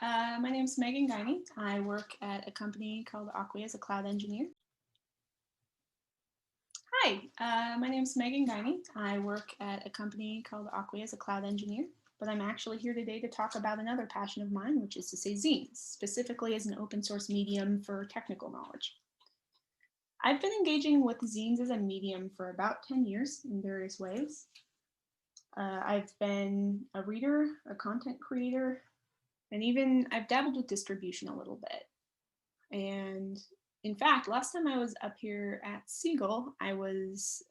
My name is Megan Guiney. I work at a company called Aqua as a cloud engineer. My name is Megan Guiney. I work at a company called Aqua as a cloud engineer, but I'm actually here today to talk about another passion of mine, which is to say zines, specifically as an open source medium for technical knowledge. I've been engaging with zines as a medium for about 10 years in various ways. I've been a reader, a content creator, and even I've dabbled with distribution a little bit. And in fact, last time I was up here at Siegel, I was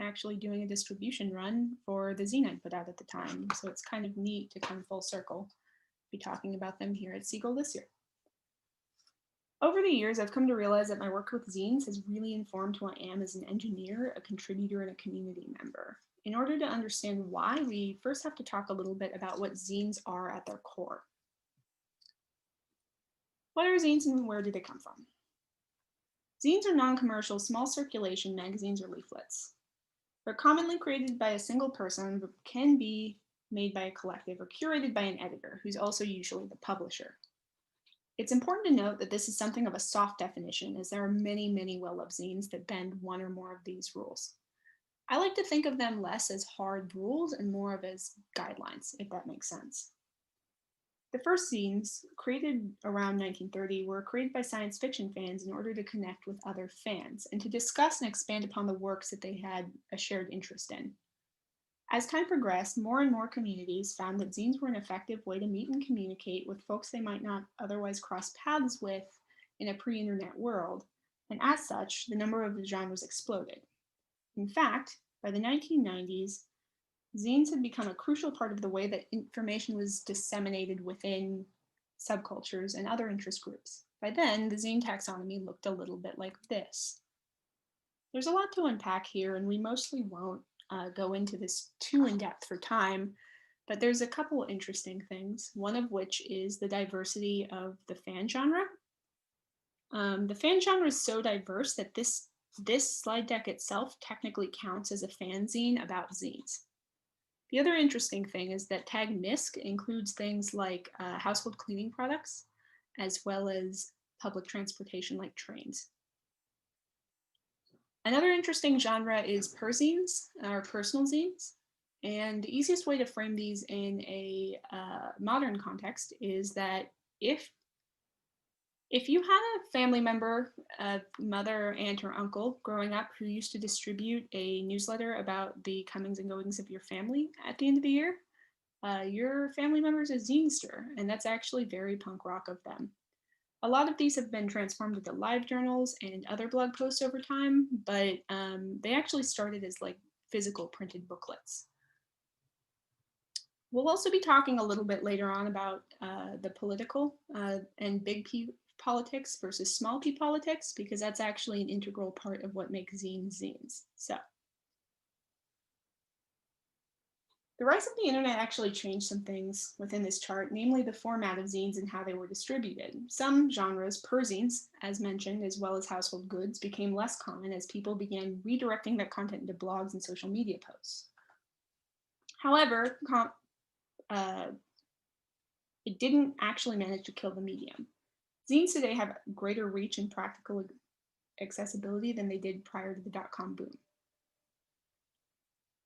actually doing a distribution run for the zine I put out at the time. So it's kind of neat to come full circle, be talking about them here at Siegel this year. Over the years, I've come to realize that my work with zines has really informed who I am as an engineer, a contributor, and a community member. In order to understand why, we first have to talk a little bit about what zines are at their core. What are zines and where do they come from? Zines are non-commercial, small circulation magazines or leaflets. They're commonly created by a single person, but can be made by a collective or curated by an editor, who's also usually the publisher. It's important to note that this is something of a soft definition, as there are many, many well-loved zines that bend one or more of these rules. I like to think of them less as hard rules and more of as guidelines, if that makes sense. The first zines, created around 1930, were created by science fiction fans in order to connect with other fans and to discuss and expand upon the works that they had a shared interest in. As time progressed, more and more communities found that zines were an effective way to meet and communicate with folks they might not otherwise cross paths with in a pre-internet world, and as such, the number of the genres exploded. In fact, by the 1990s, zines had become a crucial part of the way that information was disseminated within subcultures and other interest groups. By then, the zine taxonomy looked a little bit like this. There's a lot to unpack here, and we mostly won't go into this too in depth for time, but there's a couple interesting things, one of which is the diversity of the fan genre. The fan genre is so diverse that this slide deck itself technically counts as a fanzine about zines. The other interesting thing is that tag MISC includes things like household cleaning products, as well as public transportation like trains. Another interesting genre is perzines, or personal zines. And the easiest way to frame these in a modern context is that if you had a family member, a mother, aunt, or uncle growing up who used to distribute a newsletter about the comings and goings of your family at the end of the year, your family member is a zinester, and that's actually very punk rock of them. A lot of these have been transformed into live journals and other blog posts over time, but they actually started as like physical printed booklets. We'll also be talking a little bit later on about the political and big P politics versus small p politics, because that's actually an integral part of what makes zines zines. So the rise of the internet actually changed some things within this chart, namely the format of zines and how they were distributed. Some genres, perzines, as mentioned, as well as household goods, became less common as people began redirecting their content into blogs and social media posts. However, it didn't actually manage to kill the medium. Zines today have greater reach and practical accessibility than they did prior to the dot-com boom.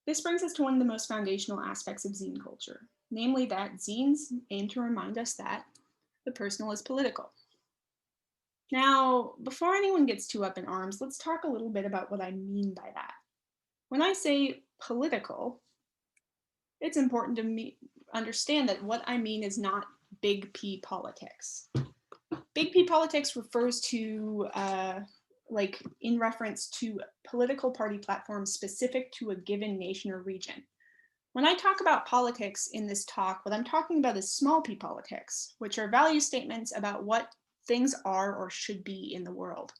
This brings us to one of the most foundational aspects of zine culture, namely that zines aim to remind us that the personal is political. Now, before anyone gets too up in arms, let's talk a little bit about what I mean by that. When I say political, it's important to understand that what I mean is not big P politics. Big P politics refers to like in reference to political party platforms specific to a given nation or region. When I talk about politics in this talk, what I'm talking about is small p politics, which are value statements about what things are or should be in the world.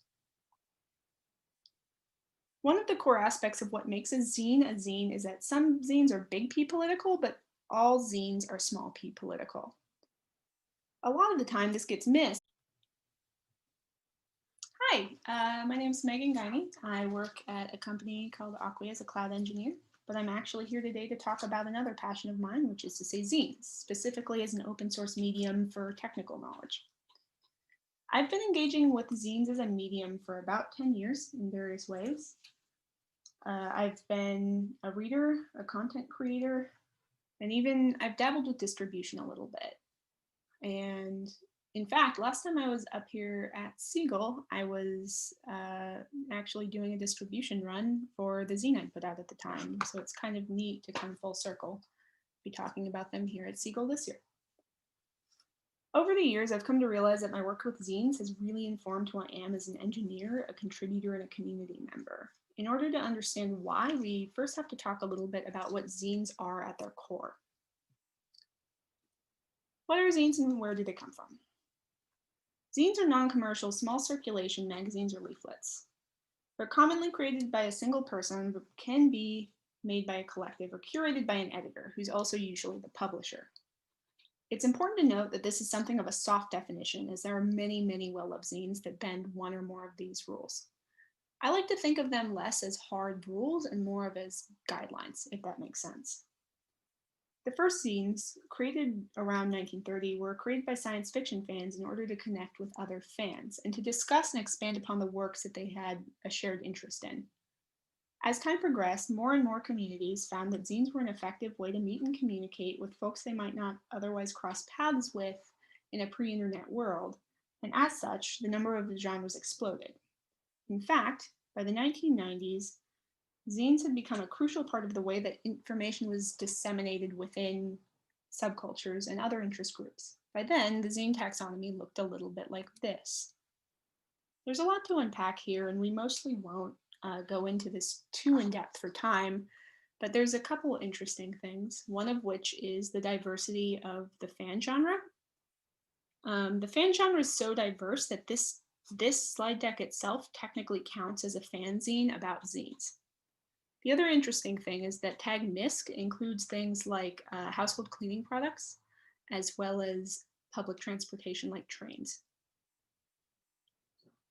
One of the core aspects of what makes a zine is that some zines are big P political, but all zines are small p political. A lot of the time this gets missed. Hi, my name is Megan Guiney. I work at a company called Aqua as a cloud engineer, but I'm actually here today to talk about another passion of mine, which is to say zines, specifically as an open source medium for technical knowledge. I've been engaging with zines as a medium for about 10 years in various ways. I've been a reader, a content creator, and even I've dabbled with distribution a little bit. And in fact, last time I was up here at Siegel, I was actually doing a distribution run for the zine I put out at the time. So it's kind of neat to come full circle, be talking about them here at Siegel this year. Over the years, I've come to realize that my work with zines has really informed who I am as an engineer, a contributor, and a community member. In order to understand why, we first have to talk a little bit about what zines are at their core. What are zines and where do they come from? Zines are non-commercial, small circulation magazines or leaflets. They're commonly created by a single person, but can be made by a collective or curated by an editor, who's also usually the publisher. It's important to note that this is something of a soft definition, as there are many well-loved zines that bend one or more of these rules. I like to think of them less as hard rules and more of as guidelines, if that makes sense. The first zines, created around 1930, were created by science fiction fans in order to connect with other fans and to discuss and expand upon the works that they had a shared interest in. As time progressed, more and more communities found that zines were an effective way to meet and communicate with folks they might not otherwise cross paths with in a pre-internet world, and as such, the number of the genres exploded. In fact, by the 1990s, zines had become a crucial part of the way that information was disseminated within subcultures and other interest groups. By then, the zine taxonomy looked a little bit like this. There's a lot to unpack here, and we mostly won't go into this too in depth for time, but there's a couple interesting things, one of which is the diversity of the fan genre. The fan genre is so diverse that this slide deck itself technically counts as a fanzine about zines. The other interesting thing is that tag MISC includes things like household cleaning products, as well as public transportation like trains.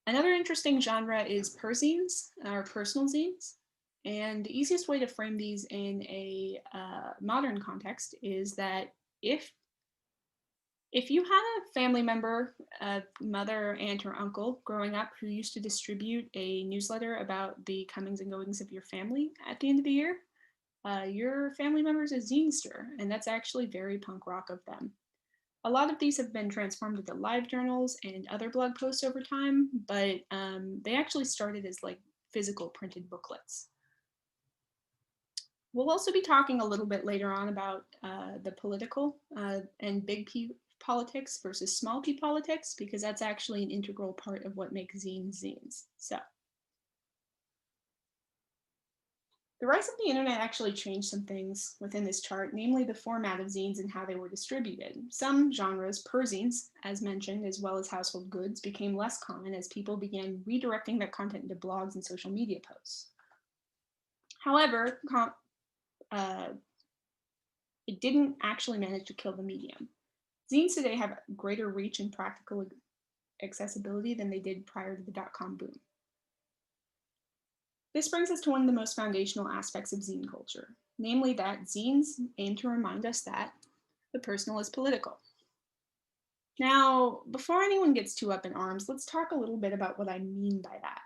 Another interesting genre is perzines, or personal zines. And the easiest way to frame these in a modern context is that if you had a family member, a mother, aunt, or uncle growing up who used to distribute a newsletter about the comings and goings of your family at the end of the year, your family member is a zinester, and that's actually very punk rock of them. A lot of these have been transformed into live journals and other blog posts over time, but they actually started as like physical printed booklets. We'll also be talking a little bit later on about the political and big P politics versus small p politics, because that's actually an integral part of what makes zines. So the rise of the internet actually changed some things within this chart, namely the format of zines and how they were distributed. Some genres, perzines, as mentioned, as well as household goods, became less common as people began redirecting their content into blogs and social media posts. However, it didn't actually manage to kill the medium. Zines today have greater reach and practical accessibility than they did prior to the dot-com boom. This brings us to one of the most foundational aspects of zine culture, namely that zines aim to remind us that the personal is political. Now, before anyone gets too up in arms, let's talk a little bit about what I mean by that.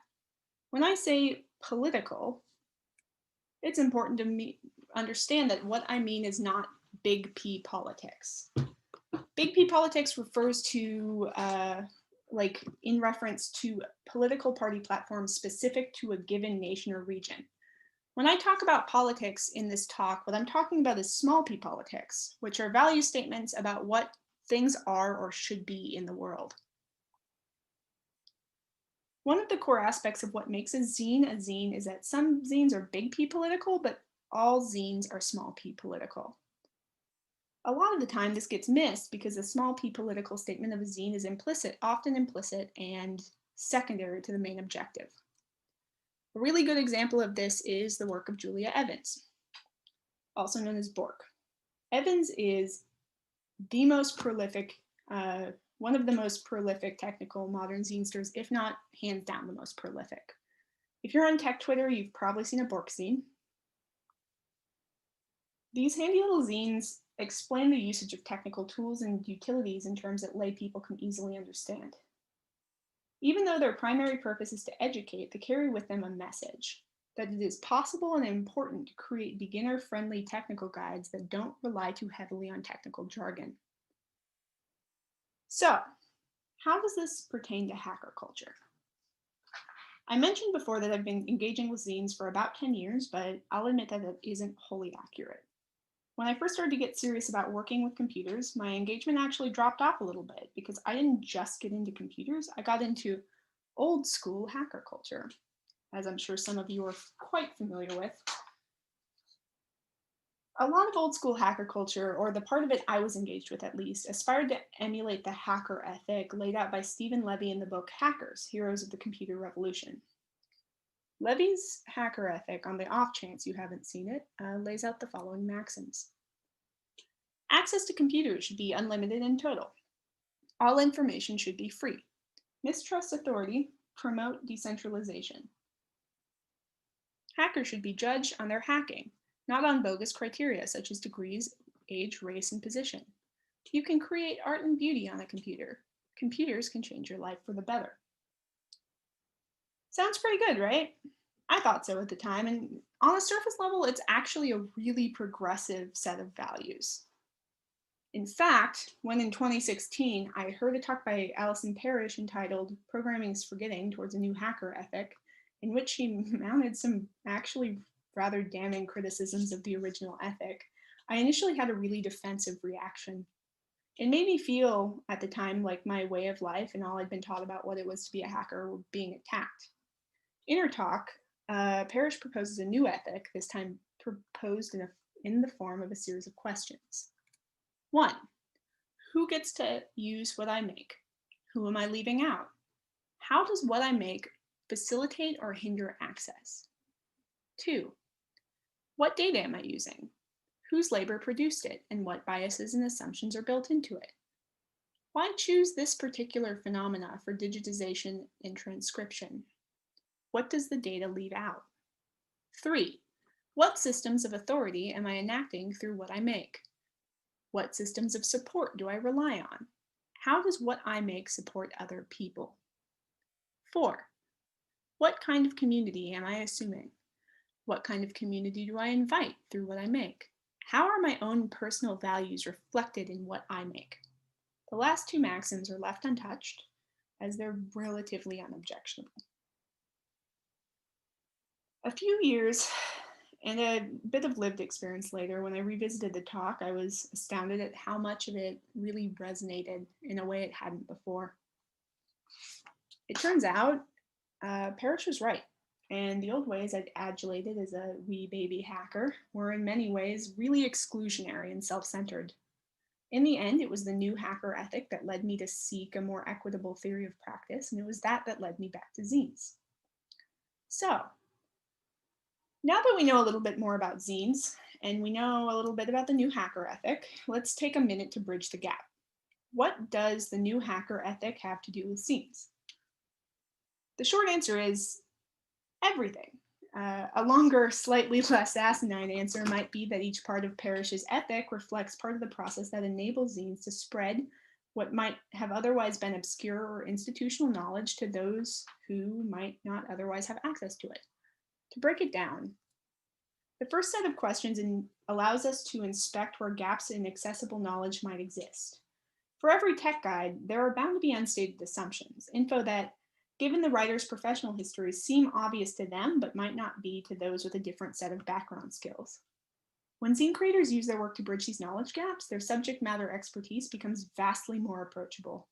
When I say political, it's important to understand that what I mean is not big P politics. Big P politics refers to like in reference to political party platforms specific to a given nation or region. When I talk about politics in this talk, what I'm talking about is small p politics, which are value statements about what things are or should be in the world. One of the core aspects of what makes a zine is that some zines are big P political, but all zines are small p political. A lot of the time this gets missed because the small p political statement of a zine is implicit, often implicit, and secondary to the main objective. A really good example of this is the work of Julia Evans, also known as Bork. Evans is the most prolific, one of the most prolific technical modern zinesters, if not hands down the most prolific. If you're on tech Twitter, you've probably seen a Bork zine. These handy little zines explain the usage of technical tools and utilities in terms that lay people can easily understand. Even though their primary purpose is to educate, they carry with them a message that it is possible and important to create beginner-friendly technical guides that don't rely too heavily on technical jargon. So, how does this pertain to hacker culture? I mentioned before that I've been engaging with zines for about 10 years, but I'll admit that it isn't wholly accurate. When I first started to get serious about working with computers, my engagement actually dropped off a little bit because I didn't just get into computers, I got into old school hacker culture, as I'm sure some of you are quite familiar with. A lot of old school hacker culture, or the part of it I was engaged with at least, aspired to emulate the hacker ethic laid out by Stephen Levy in the book Hackers, Heroes of the Computer Revolution. Levy's hacker ethic, on the off chance you haven't seen it, lays out the following maxims. Access to computers should be unlimited and total. All information should be free. Mistrust authority, promote decentralization. Hackers should be judged on their hacking, not on bogus criteria such as degrees, age, race, and position. You can create art and beauty on a computer. Computers can change your life for the better. Sounds pretty good, right? I thought so at the time, and on a surface level, it's actually a really progressive set of values. In fact, when in 2016, I heard a talk by Alison Parrish entitled Programming is Forgetting Towards a New Hacker Ethic, in which she mounted some actually rather damning criticisms of the original ethic, I initially had a really defensive reaction. It made me feel at the time like my way of life and all I'd been taught about what it was to be a hacker were being attacked. In her talk, Parrish proposes a new ethic, this time proposed in the form of a series of questions. 1. Who gets to use what I make? Who am I leaving out? How does what I make facilitate or hinder access? 2. What data am I using? Whose labor produced it, and what biases and assumptions are built into it? Why choose this particular phenomena for digitization and transcription? What does the data leave out? 3. What systems of authority am I enacting through what I make? What systems of support do I rely on? How does what I make support other people? 4. What kind of community am I assuming? What kind of community do I invite through what I make? How are my own personal values reflected in what I make? The last two maxims are left untouched, as they're relatively unobjectionable. A few years and a bit of lived experience later, when I revisited the talk, I was astounded at how much of it really resonated in a way it hadn't before. It turns out, Parrish was right, and the old ways I'd adulated as a wee baby hacker were in many ways really exclusionary and self-centered. In the end, it was the new hacker ethic that led me to seek a more equitable theory of practice, and it was that led me back to zines. So, now that we know a little bit more about zines, and we know a little bit about the new hacker ethic, let's take a minute to bridge the gap. What does the new hacker ethic have to do with zines? The short answer is everything. A longer, slightly less asinine answer might be that each part of Parrish's ethic reflects part of the process that enables zines to spread what might have otherwise been obscure or institutional knowledge to those who might not otherwise have access to it. To break it down, the first set of questions allows us to inspect where gaps in accessible knowledge might exist. For every tech guide, there are bound to be unstated assumptions, info that, given the writer's professional histories, seem obvious to them but might not be to those with a different set of background skills. When zine creators use their work to bridge these knowledge gaps, their subject matter expertise becomes vastly more approachable.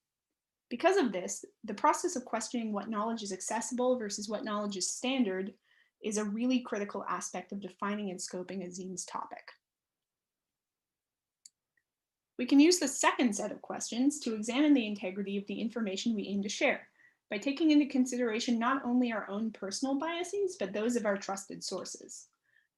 Because of this, the process of questioning what knowledge is accessible versus what knowledge is standard is a really critical aspect of defining and scoping a zine's topic. We can use the second set of questions to examine the integrity of the information we aim to share, by taking into consideration not only our own personal biases, but those of our trusted sources.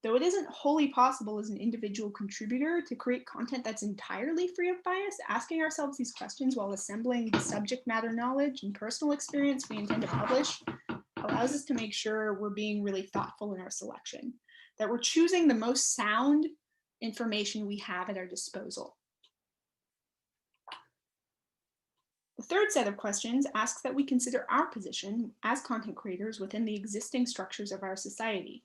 Though it isn't wholly possible as an individual contributor to create content that's entirely free of bias, asking ourselves these questions while assembling the subject matter knowledge and personal experience we intend to publish allows us to make sure we're being really thoughtful in our selection, that we're choosing the most sound, information we have at our disposal. The third set of questions asks that we consider our position as content creators within the existing structures of our society.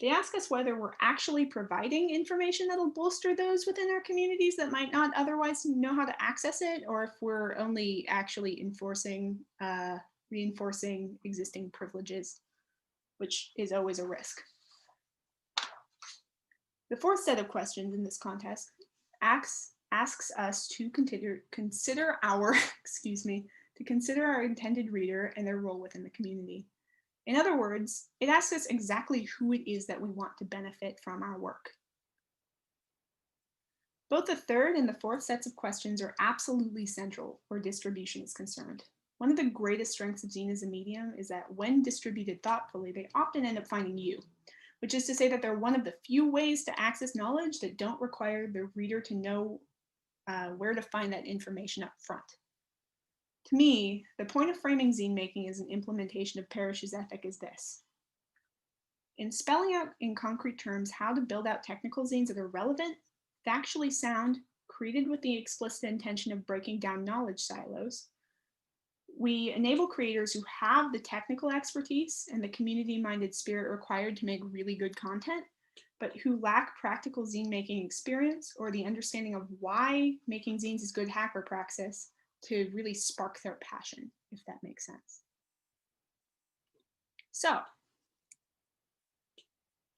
They ask us whether we're actually providing information that'll bolster those within our communities that might not otherwise know how to access it, or if we're only actually reinforcing existing privileges, which is always a risk. The fourth set of questions in this contest asks us to consider our intended reader and their role within the community. In other words, it asks us exactly who it is that we want to benefit from our work. Both the third and the fourth sets of questions are absolutely central where distribution is concerned. One of the greatest strengths of zine as a medium is that when distributed thoughtfully, they often end up finding you, which is to say that they're one of the few ways to access knowledge that don't require the reader to know where to find that information up front. To me, the point of framing zine making as an implementation of Parrish's ethic is this. In spelling out in concrete terms how to build out technical zines that are relevant, factually sound, created with the explicit intention of breaking down knowledge silos, we enable creators who have the technical expertise and the community-minded spirit required to make really good content, but who lack practical zine making experience or the understanding of why making zines is good hacker praxis to really spark their passion, if that makes sense. So,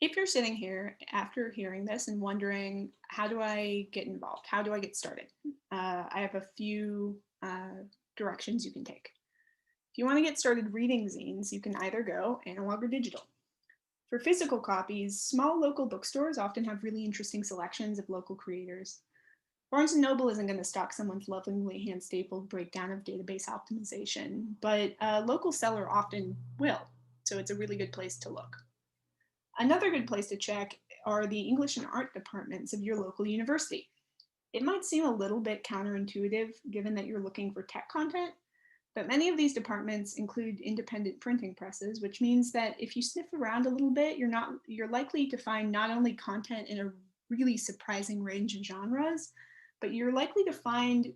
if you're sitting here after hearing this and wondering, how do I get involved? How do I get started? I have a few directions you can take. If you want to get started reading zines, you can either go analog or digital. For physical copies, small local bookstores often have really interesting selections of local creators. Barnes & Noble isn't going to stock someone's lovingly hand-stapled breakdown of database optimization, but a local seller often will, so it's a really good place to look. Another good place to check are the English and art departments of your local university. It might seem a little bit counterintuitive given that you're looking for tech content, but many of these departments include independent printing presses, which means that if you sniff around a little bit, you're likely to find not only content in a really surprising range of genres, but you're likely to find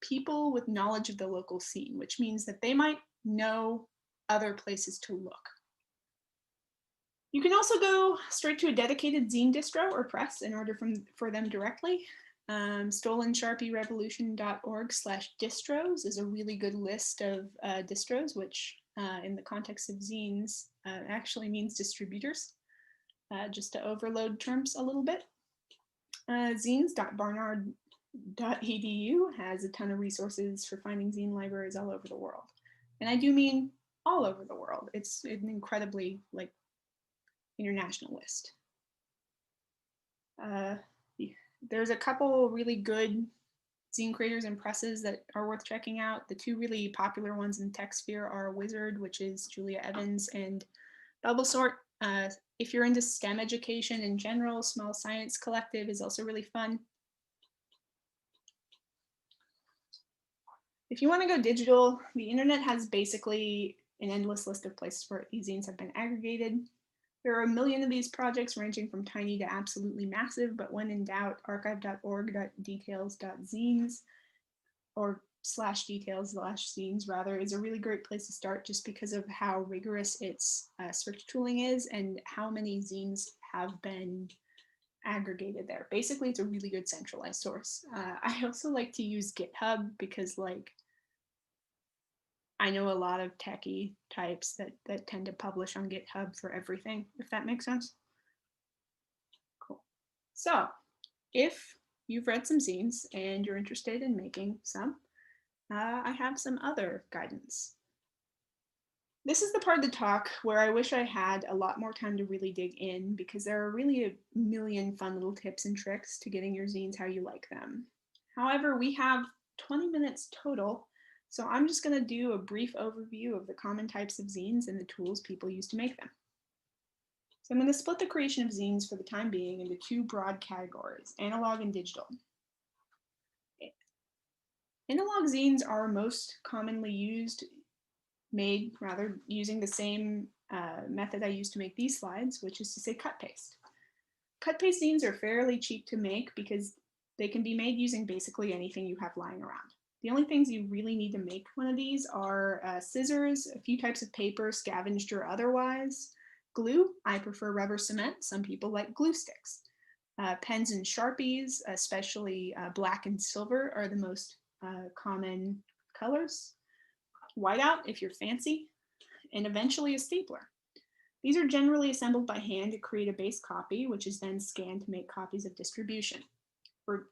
people with knowledge of the local scene, which means that they might know other places to look. You can also go straight to a dedicated zine distro or press and order for them directly. StolenSharpieRevolution.org/distros is a really good list of distros, which in the context of zines actually means distributors, just to overload terms a little bit. Zines.barnard.edu has a ton of resources for finding zine libraries all over the world. And I do mean all over the world. It's an incredibly international list. There's a couple really good zine creators and presses that are worth checking out. The two really popular ones in tech sphere are Wizard, which is Julia Evans, and Bubblesort. If you're into STEM education in general, Small Science Collective is also really fun. If you want to go digital, the internet has basically an endless list of places where e-zines have been aggregated. There are a million of these projects ranging from tiny to absolutely massive, but when in doubt, archive.org.details.zines or /details/zines rather is a really great place to start just because of how rigorous its search tooling is and how many zines have been aggregated there. Basically, it's a really good centralized source. I also like to use GitHub because I know a lot of techie types that tend to publish on GitHub for everything, if that makes sense. Cool. So if you've read some zines and you're interested in making some, I have some other guidance. This is the part of the talk where I wish I had a lot more time to really dig in because there are really a million fun little tips and tricks to getting your zines how you like them. However, we have 20 minutes total, so I'm just going to do a brief overview of the common types of zines and the tools people use to make them. So I'm going to split the creation of zines for the time being into two broad categories, analog and digital. Analog zines are most commonly made using the same method I use to make these slides, which is to say cut paste. Cut paste zines are fairly cheap to make because they can be made using basically anything you have lying around. The only things you really need to make one of these are scissors, a few types of paper, scavenged or otherwise, glue. I prefer rubber cement. Some people like glue sticks. Pens and Sharpies, especially black and silver, are the most common colors. Whiteout if you're fancy, and eventually a stapler. These are generally assembled by hand to create a base copy, which is then scanned to make copies of distribution,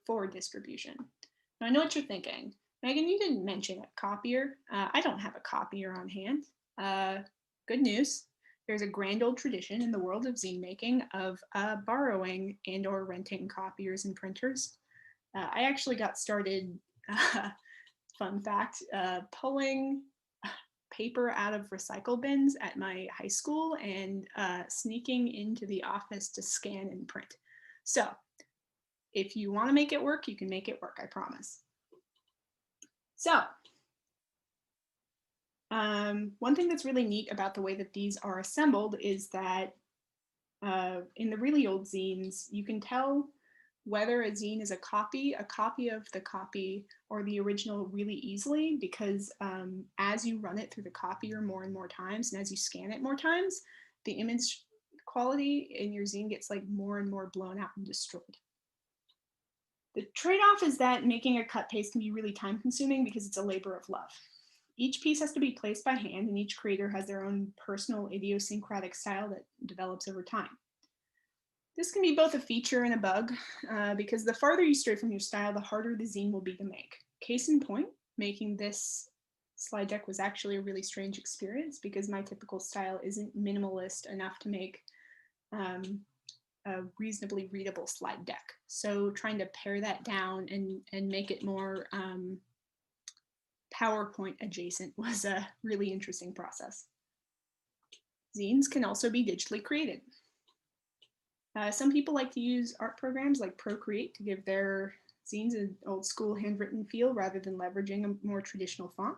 for distribution. Now I know what you're thinking. Megan, you didn't mention a copier. I don't have a copier on hand. Good news. There's a grand old tradition in the world of zine making of borrowing and or renting copiers and printers. I actually got started, fun fact, pulling paper out of recycle bins at my high school and sneaking into the office to scan and print. So if you want to make it work, you can make it work, I promise. So one thing that's really neat about the way that these are assembled is that in the really old zines, you can tell whether a zine is a copy of the copy, or the original really easily, because as you run it through the copier more and more times, and as you scan it more times, the image quality in your zine gets like more and more blown out and destroyed. The trade-off is that making a cut paste can be really time consuming because it's a labor of love. Each piece has to be placed by hand, and each creator has their own personal idiosyncratic style that develops over time. This can be both a feature and a bug, because the farther you stray from your style, the harder the zine will be to make. Case in point, making this slide deck was actually a really strange experience because my typical style isn't minimalist enough to make a reasonably readable slide deck. So trying to pare that down and make it more PowerPoint adjacent was a really interesting process. Zines can also be digitally created. Some people like to use art programs like Procreate to give their zines an old school handwritten feel rather than leveraging a more traditional font.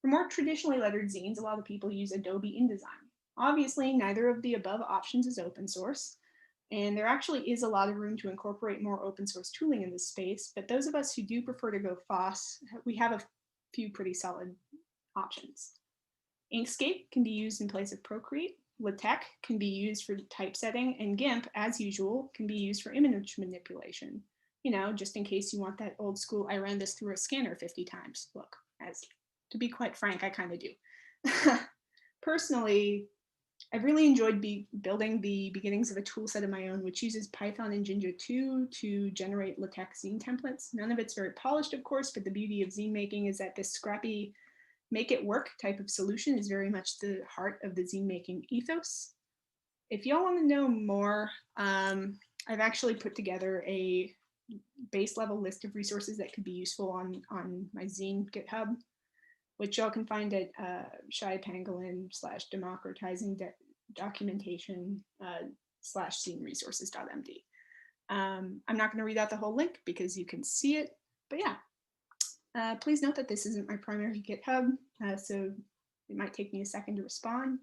For more traditionally lettered zines, a lot of people use Adobe InDesign. Obviously, neither of the above options is open source, and there actually is a lot of room to incorporate more open source tooling in this space, but those of us who do prefer to go FOSS, we have a few pretty solid options. Inkscape can be used in place of Procreate, LaTeX can be used for typesetting, and GIMP, as usual, can be used for image manipulation. You know, just in case you want that old school, I ran this through a scanner 50 times look, as to be quite frank, I kind of do. Personally, I've really enjoyed building the beginnings of a tool set of my own, which uses Python and Jinja 2 to generate LaTeX zine templates. None of it's very polished, of course, but the beauty of zine making is that this scrappy make it work type of solution is very much the heart of the zine making ethos. If y'all want to know more, I've actually put together a base level list of resources that could be useful on my zine GitHub, which y'all can find at Shai Pangolin /democratizing documentation /zine resources.md. I'm not going to read out the whole link because you can see it, but yeah. Please note that this isn't my primary GitHub, so it might take me a second to respond.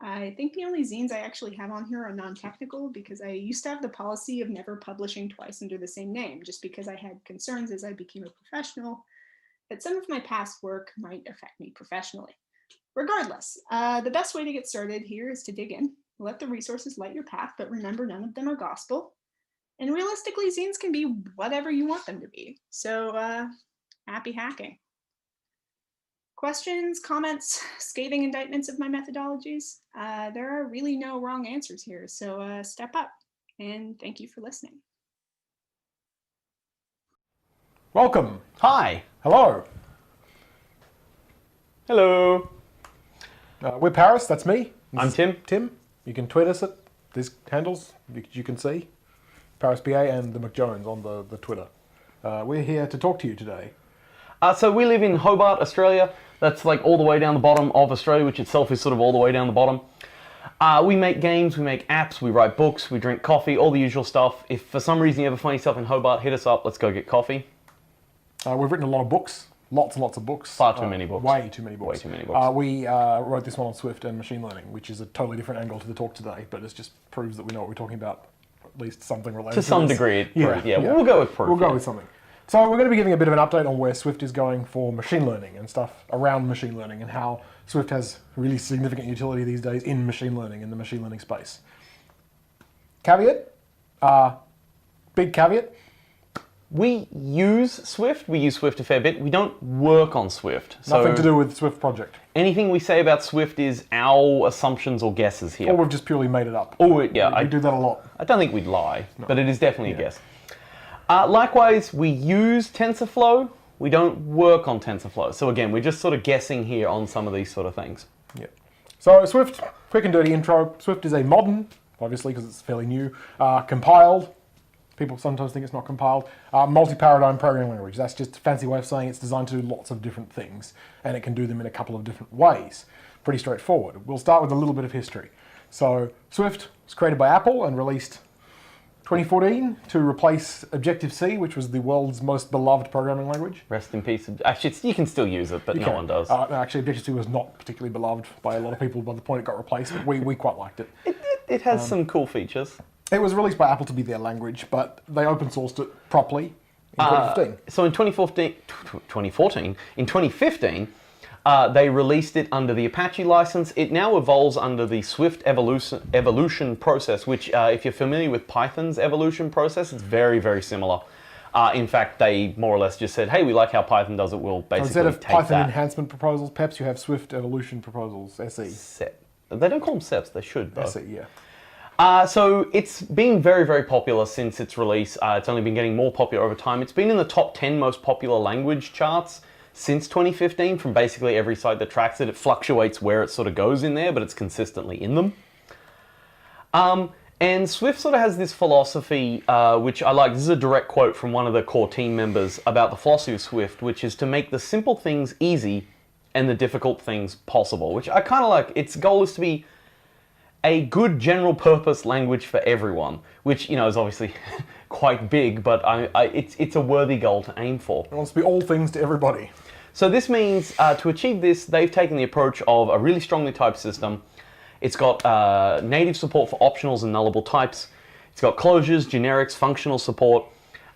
I think the only zines I actually have on here are non-technical because I used to have the policy of never publishing twice under the same name, just because I had concerns as I became a professional that some of my past work might affect me professionally. Regardless, the best way to get started here is to dig in, let the resources light your path, but remember none of them are gospel. And realistically, zines can be whatever you want them to be. So happy hacking. Questions, comments, scathing indictments of my methodologies? There are really no wrong answers here, so step up, and thank you for listening. Welcome. Hi. Hello. Hello. We're Paris, that's me. I'm Tim. Tim. You can tweet us at these handles, you can see. ParisBA and the McJones on the Twitter. We're here to talk to you today. So we live in Hobart, Australia. That's like all the way down the bottom of Australia, which itself is sort of all the way down the bottom. We make games, we make apps, we write books, we drink coffee, all the usual stuff. If for some reason you ever find yourself in Hobart, hit us up, let's go get coffee. We've written a lot of books, lots and lots of books. Far too many books. Way too many books. Way too many books. We wrote this one on Swift and machine learning, which is a totally different angle to the talk today, but it just proves that we know what we're talking about at least something related To some this. degree, Yeah. we'll go with proof. We'll go with something. So we're going to be giving a bit of an update on where Swift is going for machine learning and stuff around machine learning and how Swift has really significant utility these days in machine learning, in the machine learning space. Caveat, big caveat. We use Swift. We use Swift a fair bit. We don't work on Swift. Nothing to do with Swift project. Anything we say about Swift is our assumptions or guesses here. Or we've just purely made it up. Yeah, We do that a lot. I don't think we'd lie, but it is definitely a guess. Likewise, we use TensorFlow. We don't work on TensorFlow. So again, we're just sort of guessing here on some of these sort of things. Yeah. So Swift, quick and dirty intro. Swift is a modern, obviously because it's fairly new, compiled. People sometimes think it's not compiled. Multi-paradigm programming language. That's just a fancy way of saying it's designed to do lots of different things, and it can do them in a couple of different ways. Pretty straightforward. We'll start with a little bit of history. So Swift was created by Apple and released 2014 to replace Objective-C, which was the world's most beloved programming language. Rest in peace. Actually, you can still use it, but no one does. No, actually, Objective-C was not particularly beloved by a lot of people by the point it got replaced, but we quite liked it. It has some cool features. It was released by Apple to be their language, but they open sourced it properly in 2015. So in 2014, in 2015, they released it under the Apache license. It now evolves under the Swift evolution process, which, if you're familiar with Python's evolution process, it's very, very similar. In fact, they more or less just said, hey, we like how Python does it, we'll basically Instead of take Python that. enhancement proposals, PEPs, you have Swift evolution proposals, SE. They don't call them SEPs, they should, though. SE, yeah. So it's been very, very popular since its release. It's only been getting more popular over time. It's been in the top 10 most popular language charts since 2015 from basically every site that tracks it. It fluctuates where it sort of goes in there, but it's consistently in them. And Swift sort of has this philosophy, which I like. This is a direct quote from one of the core team members about the philosophy of Swift, which is to make the simple things easy and the difficult things possible, which I kind of like. Its goal is to be a good general purpose language for everyone, which, you know, is obviously quite big, but it's a worthy goal to aim for. It wants to be all things to everybody. So this means to achieve this, they've taken the approach of a really strongly typed system. It's got native support for optionals and nullable types. It's got closures, generics, functional support,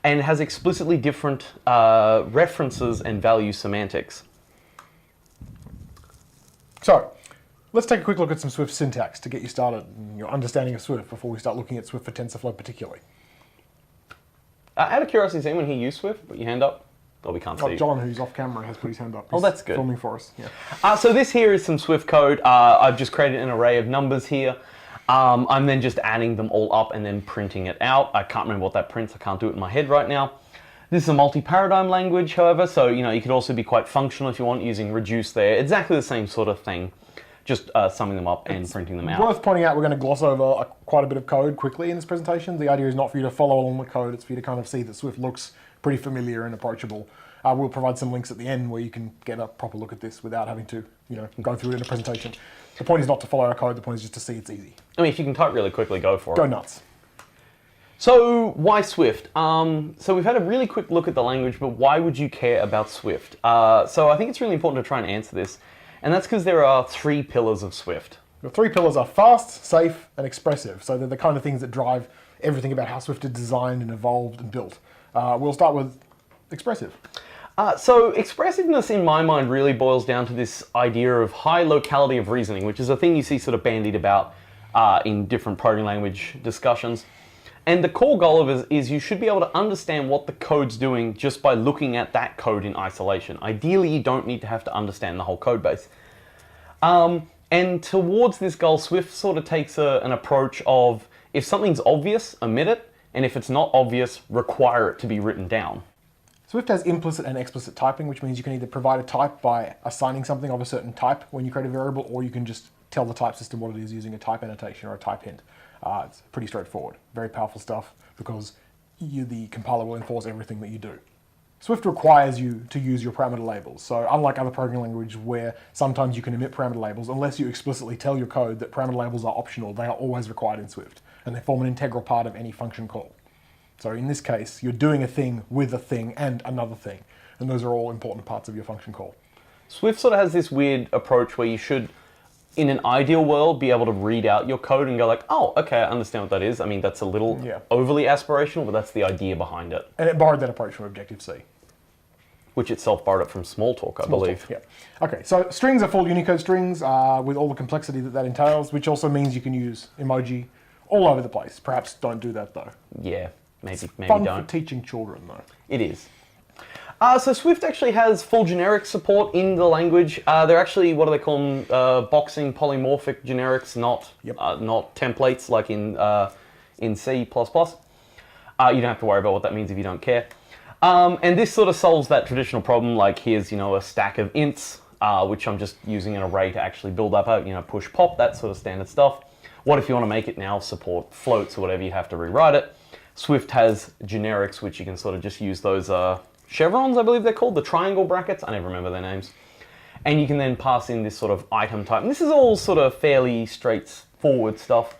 and has explicitly different references and value semantics. So, let's take a quick look at some Swift syntax to get you started in your understanding of Swift before we start looking at Swift for TensorFlow particularly. Out of curiosity, has anyone here used Swift? Put your hand up. Oh, we can't see. John, who's off camera, has put his hand up. Oh, that's good. Filming for us. Yeah. So this here is some Swift code. I've just created an array of numbers here. I'm then just adding them all up and then printing it out. I can't remember what that prints. I can't do it in my head right now. This is a multi-paradigm language, however, so you could also be quite functional if you want, using reduce there. Exactly the same sort of thing, just summing them up and printing them out. Worth pointing out, we're going to gloss over quite a bit of code quickly in this presentation. The idea is not for you to follow along the code, it's for you to kind of see that Swift looks pretty familiar and approachable. We'll provide some links at the end where you can get a proper look at this without having to, go through it in a presentation. The point is not to follow our code, the point is just to see it's easy. I mean, if you can type really quickly, go for it. Go nuts. So, why Swift? So we've had a really quick look at the language, but why would you care about Swift? So I think it's really important to try and answer this, and that's because there are 3 pillars of Swift. The 3 pillars are fast, safe, and expressive. So they're the kind of things that drive everything about how Swift is designed and evolved and built. We'll start with expressive. So expressiveness in my mind really boils down to this idea of high locality of reasoning, which is a thing you see sort of bandied about in different programming language discussions. And the core goal of it is you should be able to understand what the code's doing just by looking at that code in isolation. Ideally, you don't need to have to understand the whole code base. And towards this goal, Swift sort of takes an approach of, if something's obvious, omit it, and if it's not obvious, require it to be written down. Swift has implicit and explicit typing, which means you can either provide a type by assigning something of a certain type when you create a variable, or you can just tell the type system what it is using a type annotation or a type hint. It's pretty straightforward. Very powerful stuff because the compiler will enforce everything that you do. Swift requires you to use your parameter labels. So unlike other programming languages where sometimes you can omit parameter labels, unless you explicitly tell your code that parameter labels are optional, they are always required in Swift, and they form an integral part of any function call. So in this case, you're doing a thing with a thing and another thing, and those are all important parts of your function call. Swift sort of has this weird approach where you should, in an ideal world, be able to read out your code and go like, oh, okay, I understand what that is. I mean, that's a little overly aspirational, but that's the idea behind it. And it borrowed that approach from Objective-C. Which itself borrowed it from Smalltalk, I believe. Yeah. Okay, so strings are full Unicode strings with all the complexity that entails, which also means you can use emoji all over the place. Perhaps don't do that though. Yeah, maybe Fun don't. for teaching children though. It is. So Swift actually has full generic support in the language. They're actually, what do they call them? Boxing polymorphic generics, not templates like in C++. You don't have to worry about what that means if you don't care. And this sort of solves that traditional problem, like here's, a stack of ints, which I'm just using an array to actually build up a, push pop, that sort of standard stuff. What if you want to make it now support floats or whatever, you have to rewrite it. Swift has generics, which you can sort of just use those chevrons, I believe they're called, the triangle brackets, I never remember their names. And you can then pass in this sort of item type. And this is all sort of fairly straightforward stuff.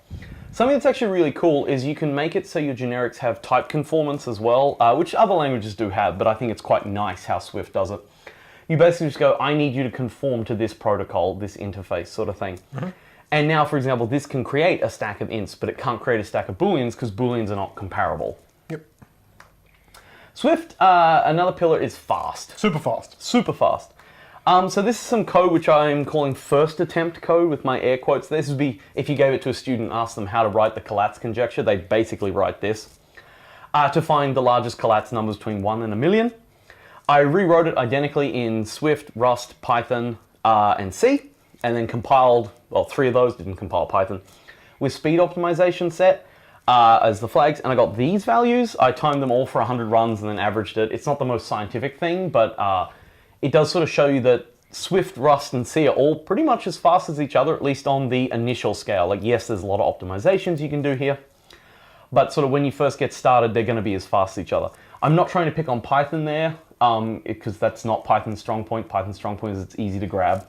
Something that's actually really cool is you can make it so your generics have type conformance as well, which other languages do have, but I think it's quite nice how Swift does it. You basically just go, I need you to conform to this protocol, this interface sort of thing. Mm-hmm. And now, for example, this can create a stack of ints, but it can't create a stack of booleans because booleans are not comparable. Yep. Swift, another pillar is fast. Super fast. Super fast. So this is some code which I'm calling first attempt code with my air quotes. This would be, if you gave it to a student and asked them how to write the Collatz conjecture, they'd basically write this. To find the largest Collatz numbers between 1 and 1,000,000. I rewrote it identically in Swift, Rust, Python, and C, and then compiled, well, 3 of those, didn't compile Python, with speed optimization set as the flags, and I got these values. I timed them all for 100 runs and then averaged it. It's not the most scientific thing, but it does sort of show you that Swift, Rust, and C are all pretty much as fast as each other, at least on the initial scale. Like, yes, there's a lot of optimizations you can do here, but sort of when you first get started, they're going to be as fast as each other. I'm not trying to pick on Python there, because that's not Python's strong point. Python's strong point is it's easy to grab.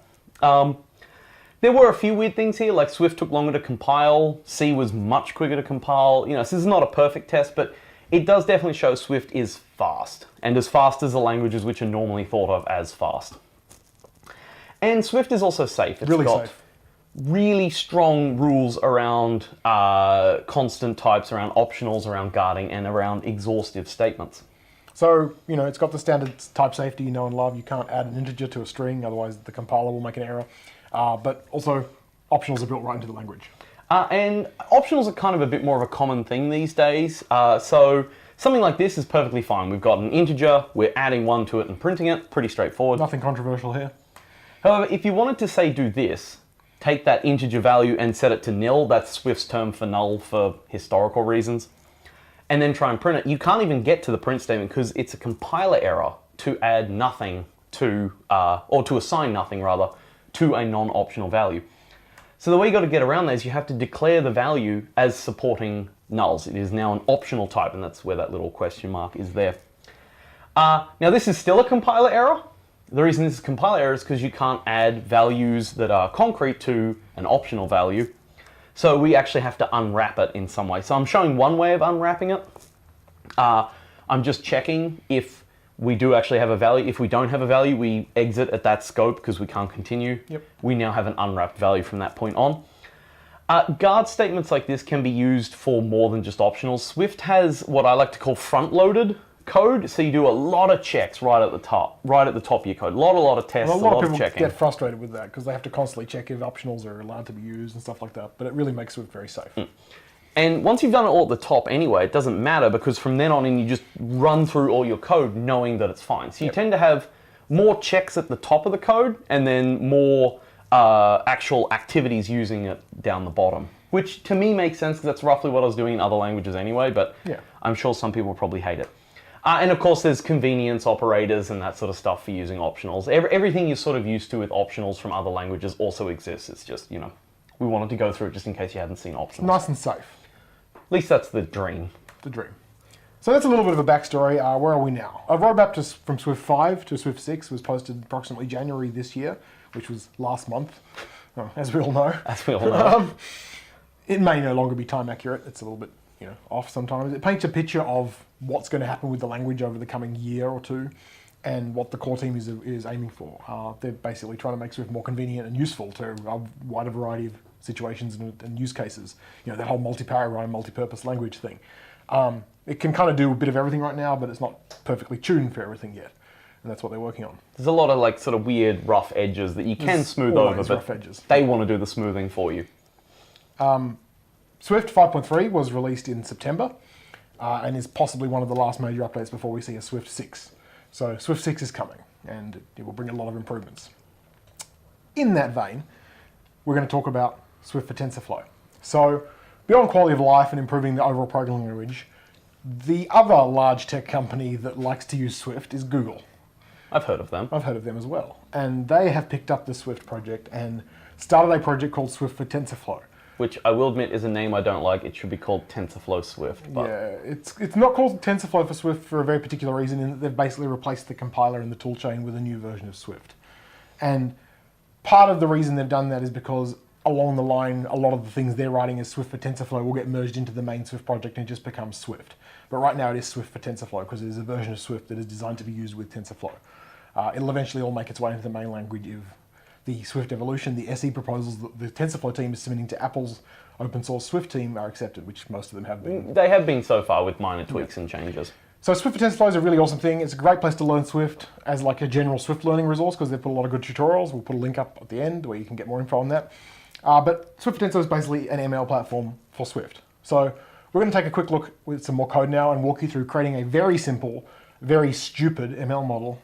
There were a few weird things here, like Swift took longer to compile, C was much quicker to compile. So this is not a perfect test, but it does definitely show Swift is fast, and as fast as the languages which are normally thought of as fast. And Swift is also safe. It's got safe. Really strong rules around constant types, around optionals, around guarding, and around exhaustive statements. So, it's got the standard type safety you know and love. You can't add an integer to a string, otherwise the compiler will make an error. But also, optionals are built right into the language. And optionals are kind of a bit more of a common thing these days. So something like this is perfectly fine. We've got an integer, we're adding 1 to it and printing it. Pretty straightforward. Nothing controversial here. However, if you wanted to say do this, take that integer value and set it to nil, that's Swift's term for null for historical reasons, and then try and print it, you can't even get to the print statement because it's a compiler error to add nothing to, or to assign nothing rather, to a non-optional value. So the way you got to get around that is you have to declare the value as supporting nulls. It is now an optional type, and that's where that little question mark is there. Now this is still a compiler error. The reason this is a compiler error is because you can't add values that are concrete to an optional value. So we actually have to unwrap it in some way. So I'm showing one way of unwrapping it. I'm just checking if we do actually have a value. If we don't have a value, we exit at that scope because we can't continue. Yep. We now have an unwrapped value from that point on. Guard statements like this can be used for more than just optionals. Swift has what I like to call front-loaded code, so you do a lot of checks right at the top of your code. A lot of tests, Well, a lot of of people checking. get frustrated with that because they have to constantly check if optionals are allowed to be used and stuff like that. But it really makes Swift very safe. And once you've done it all at the top anyway, it doesn't matter because from then on in you just run through all your code knowing that it's fine. So you tend to have more checks at the top of the code and then more actual activities using it down the bottom. Which to me makes sense because that's roughly what I was doing in other languages anyway, but I'm sure some people probably hate it. And of course there's convenience operators and that sort of stuff for using optionals. Everything you're sort of used to with optionals from other languages also exists. It's just, we wanted to go through it just in case you hadn't seen optionals. Nice and safe. At least that's the dream. The dream. So that's a little bit of a backstory. Where are we now? A roadmap from Swift 5 to Swift 6 was posted approximately January this year, which was last month, as we all know. As we all know. It may no longer be time accurate. It's a little bit, off sometimes. It paints a picture of what's going to happen with the language over the coming year or two. and what the core team is aiming for. They're basically trying to make Swift more convenient and useful to a wider variety of situations and use cases. You know, that whole multi-paradigm, multi-purpose language thing. It can kind of do a bit of everything right now, but it's not perfectly tuned for everything yet. And that's what they're working on. There's a lot of like sort of weird rough edges that you can smooth over, but rough edges. They want to do the smoothing for you. Swift 5.3 was released in September and is possibly one of the last major updates before we see a Swift 6. So Swift 6 is coming, and it will bring a lot of improvements. In that vein, we're going to talk about Swift for TensorFlow. So beyond quality of life and improving the overall programming language, the other large tech company that likes to use Swift is Google. I've heard of them. I've heard of them as well. And they have picked up the Swift project and started a project called Swift for TensorFlow. Which I will admit is a name I don't like. It should be called TensorFlow Swift. But Yeah, it's not called TensorFlow for Swift for a very particular reason, in that they've basically replaced the compiler and the toolchain with a new version of Swift. And part of the reason they've done that is because along the line, a lot of the things they're writing as Swift for TensorFlow will get merged into the main Swift project and it just becomes Swift. But right now it is Swift for TensorFlow because it is a version of Swift that is designed to be used with TensorFlow. It'll eventually all make its way into the main language of the Swift evolution. The SE proposals that the TensorFlow team is submitting to Apple's open source Swift team are accepted, which most of them have been. they have been so far with minor tweaks and changes. So Swift for TensorFlow is a really awesome thing. It's a great place to learn Swift as like a general Swift learning resource because they've put a lot of good tutorials. We'll put a link up at the end where you can get more info on that. But Swift for TensorFlow is basically an ML platform for Swift. So we're going to take a quick look with some more code now and walk you through creating a very simple, very stupid ML model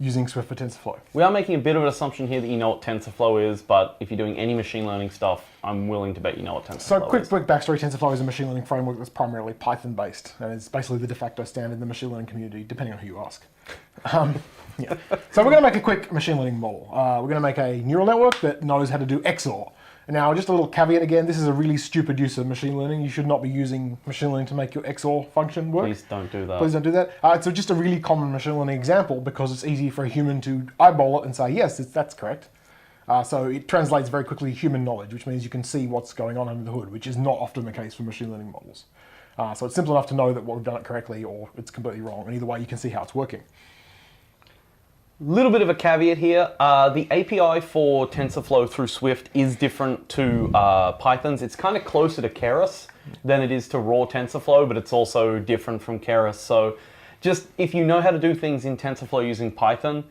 using Swift for TensorFlow. We are making a bit of an assumption here that you know what TensorFlow is, but if you're doing any machine learning stuff, I'm willing to bet you know what TensorFlow So quick is. backstory, TensorFlow is a machine learning framework that's primarily Python based, and it's basically the de facto standard in the machine learning community, depending on who you ask. Yeah. So we're going to make a quick machine learning model. We're going to make a neural network that knows how to do XOR. Now, just a little caveat again, this is a really stupid use of machine learning. You should not be using machine learning to make your XOR function work. Please don't do that. Please don't do that. It's just a really common machine learning example because it's easy for a human to eyeball it and say, yes, that's correct. So it translates very quickly human knowledge, which means you can see what's going on under the hood, which is not often the case for machine learning models. So it's simple enough to know that we've done it correctly or it's completely wrong. And either way, you can see how it's working. Little bit of a caveat here. The API for TensorFlow through Swift is different to Python's. It's kind of closer to Keras than it is to raw TensorFlow, but it's also different from Keras. So just if you know how to do things in TensorFlow using Python,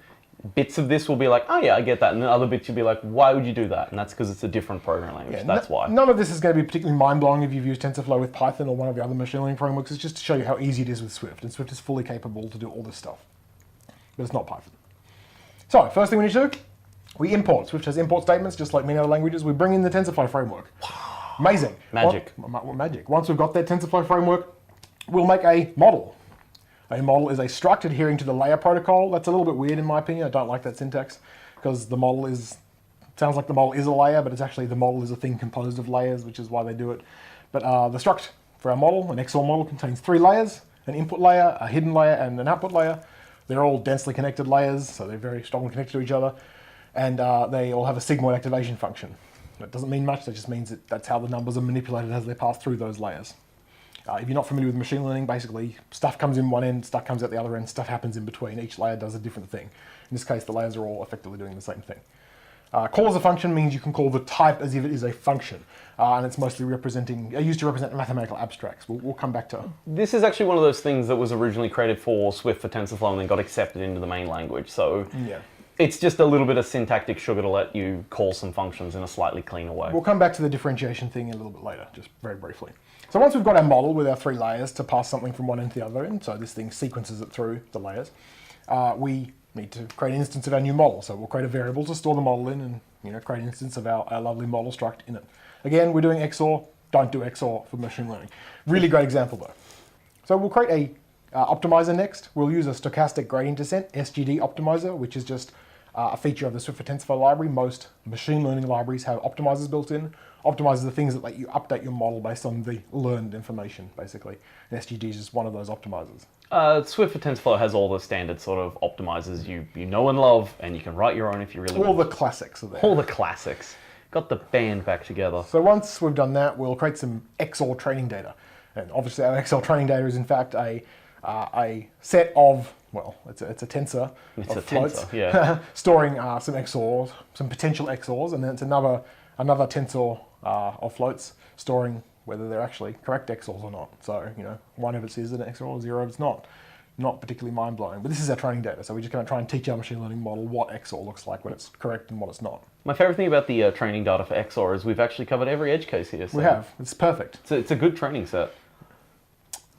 bits of this will be like, oh yeah, I get that. And then other bits you'll be like, why would you do that? And that's because it's a different programming language. Yeah, that's why. None of this is going to be particularly mind-blowing if you've used TensorFlow with Python or one of the other machine learning frameworks. It's just to show you how easy it is with Swift. And Swift is fully capable to do all this stuff. But it's not Python. So, first thing we need to do, we import. Swift has import statements, just like many other languages. We bring in the TensorFlow framework. Amazing. Magic. Magic. Once we've got that TensorFlow framework, we'll make a model. A model is a struct adhering to the layer protocol. That's a little bit weird in my opinion. I don't like that syntax because the model sounds like the model is a layer, but it's actually the model is a thing composed of layers, which is why they do it. But the struct for our model, an XOR model, contains 3 layers, an input layer, a hidden layer, and an output layer. They're all densely connected layers, so they're very strongly connected to each other, and they all have a sigmoid activation function. That doesn't mean much, that just means that that's how the numbers are manipulated as they pass through those layers. If you're not familiar with machine learning, basically stuff comes in one end, stuff comes out the other end, stuff happens in between. Each layer does a different thing. In this case, the layers are all effectively doing the same thing. Call as a function means you can call the type as if it is a function, and it's mostly used to represent mathematical abstracts. We'll come back to. This is actually one of those things that was originally created for Swift for TensorFlow and then got accepted into the main language. So Yeah. it's just a little bit of syntactic sugar to let you call some functions in a slightly cleaner way. We'll come back to the differentiation thing a little bit later, just very briefly. So once we've got our model with our 3 layers to pass something from one end to the other end, so this thing sequences it through the layers, we need to create an instance of our new model. So we'll create a variable to store the model in and create an instance of our lovely model struct in it. Again, we're doing XOR, don't do XOR for machine learning. Really great example though. So we'll create a optimizer next. We'll use a stochastic gradient descent, SGD optimizer, which is just a feature of the Swift for TensorFlow library. Most machine learning libraries have optimizers built in. Optimizers are things that let you update your model based on the learned information, basically. And SGD is just one of those optimizers. Swift for TensorFlow has all the standard sort of optimizers you know and love, and you can write your own if you really All want. the classics are there. All the classics. Got the band back together. So once we've done that, we'll create some XOR training data. And obviously our XOR training data is in fact a a set of, well, it's a tensor It's of a floats, tensor, yeah. storing some XORs, some potential XORs, and then it's another tensor of floats storing whether they're actually correct XORs or not. So, one of it is an XOR, 0 of it's not. Not particularly mind-blowing, but this is our training data, so we're just going to try and teach our machine learning model what XOR looks like when it's correct and what it's not. My favorite thing about the training data for XOR is we've actually covered every edge case here. So We have. It's perfect. it's a good training set.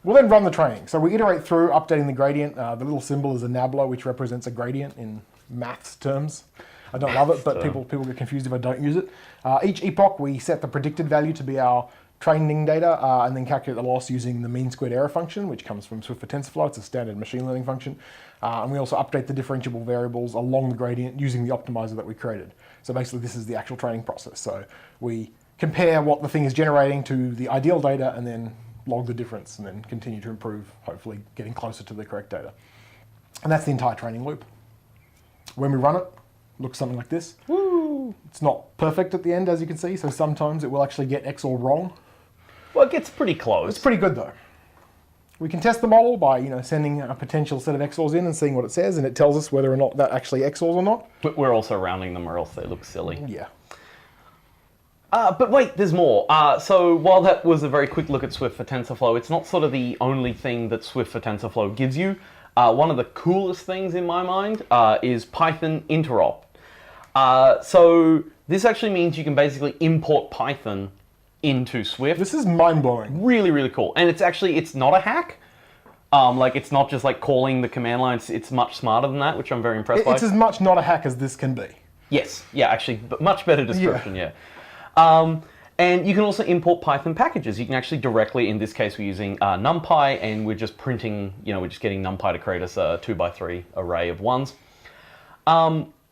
We'll then run the training. So we iterate through updating the gradient. The little symbol is a nabla, which represents a gradient in maths terms. I don't love it, but people get confused if I don't use it. Each epoch, we set the predicted value to be our training data, and then calculate the loss using the mean squared error function, which comes from Swift for TensorFlow. It's a standard machine learning function. And we also update the differentiable variables along the gradient using the optimizer that we created. So basically, this is the actual training process. So we compare what the thing is generating to the ideal data, and then log the difference, and then continue to improve, hopefully getting closer to the correct data. And that's the entire training loop. When we run it, it looks something like this. Woo! It's not perfect at the end, as you can see, so sometimes it will actually get XOR wrong. Well, it gets pretty close. It's pretty good though. We can test the model by sending a potential set of XORs in and seeing what it says, and it tells us whether or not that actually XORs or not. But we're also rounding them or else they look silly. Yeah. But wait, there's more. So while that was a very quick look at Swift for TensorFlow, it's not sort of the only thing that Swift for TensorFlow gives you. One of the coolest things in my mind is Python interop. So this actually means you can basically import Python into Swift. This is mind-blowing. Really, really cool. And it's not a hack. It's not just like calling the command line. It's much smarter than that, which I'm very impressed by. It's as much not a hack as this can be. Yes, yeah, actually, but much better description, yeah. And you can also import Python packages. You can actually directly, in this case, we're using NumPy, and we're just printing, we're just getting NumPy to create us a 2x3 array of ones.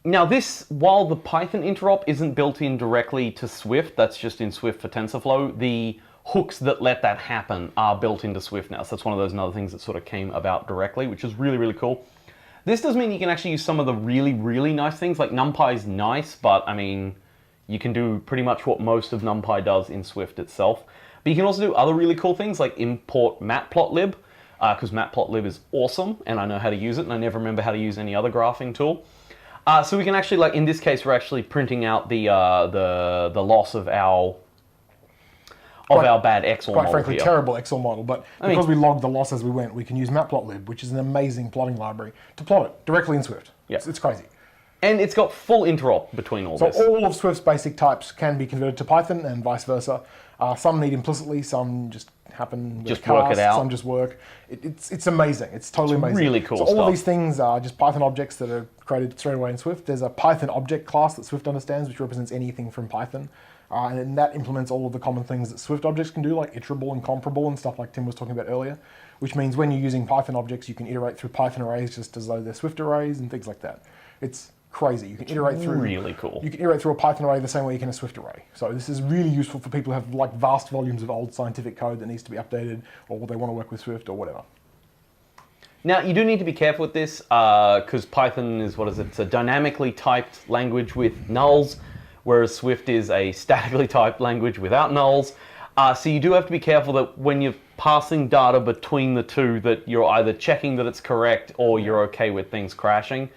Now this, while the Python interop isn't built in directly to Swift, that's just in Swift for TensorFlow, the hooks that let that happen are built into Swift now. So that's one of those other things that sort of came about directly, which is really, really cool. This does mean you can actually use some of the really, really nice things. Like NumPy is nice, but I mean, you can do pretty much what most of NumPy does in Swift itself. But you can also do other really cool things like import matplotlib, because matplotlib is awesome, and I know how to use it, and I never remember how to use any other graphing tool. So we can actually, like in this case, we're actually printing out the loss of our bad XOR model. Quite frankly, here. terrible XOR model, but because we logged the loss as we went, we can use matplotlib, which is an amazing plotting library, to plot it directly in Swift. Yeah. It's crazy. And it's got full interop between all this. So all of Swift's basic types can be converted to Python and vice versa. Some need implicitly, some just happen with Just cast, work it out. some just work. It's amazing. It's totally amazing. really cool So all stuff. of these things are just Python objects that are created straight away in Swift. There's a Python object class that Swift understands, which represents anything from Python. And that implements all of the common things that Swift objects can do, like iterable and comparable and stuff like Tim was talking about earlier, which means when you're using Python objects, you can iterate through Python arrays just as though they're Swift arrays and things like that. It's crazy. You can iterate through really cool. You can iterate through a Python array the same way you can a Swift array. So this is really useful for people who have like vast volumes of old scientific code that needs to be updated, or they want to work with Swift or whatever. Now, you do need to be careful with this, because Python is, it's a dynamically typed language with nulls, whereas Swift is a statically typed language without nulls. So you do have to be careful that when you're passing data between the two, that you're either checking that it's correct or you're okay with things crashing.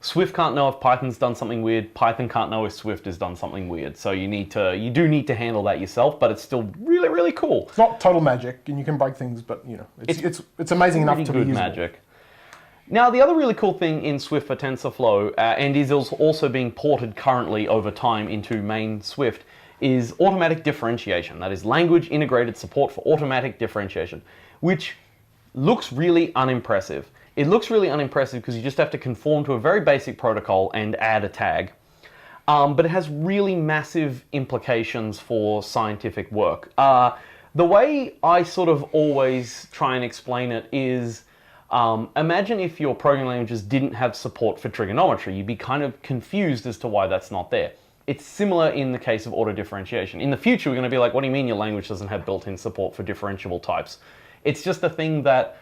Swift can't know if Python's done something weird. Python can't know if Swift has done something weird. So you do need to handle that yourself, but it's still really, really cool. It's not total magic, and you can break things, but it's amazing enough to be usable. Magic. Now, the other really cool thing in Swift for TensorFlow, and is also being ported currently over time into main Swift, is automatic differentiation. That is language integrated support for automatic differentiation, which looks really unimpressive. It looks really unimpressive because you just have to conform to a very basic protocol and add a tag. But it has really massive implications for scientific work. The way I sort of always try and explain it is, imagine if your programming languages didn't have support for trigonometry. You'd be kind of confused as to why that's not there. It's similar in the case of auto differentiation. In the future, we're going to be like, what do you mean your language doesn't have built-in support for differentiable types? It's just a thing that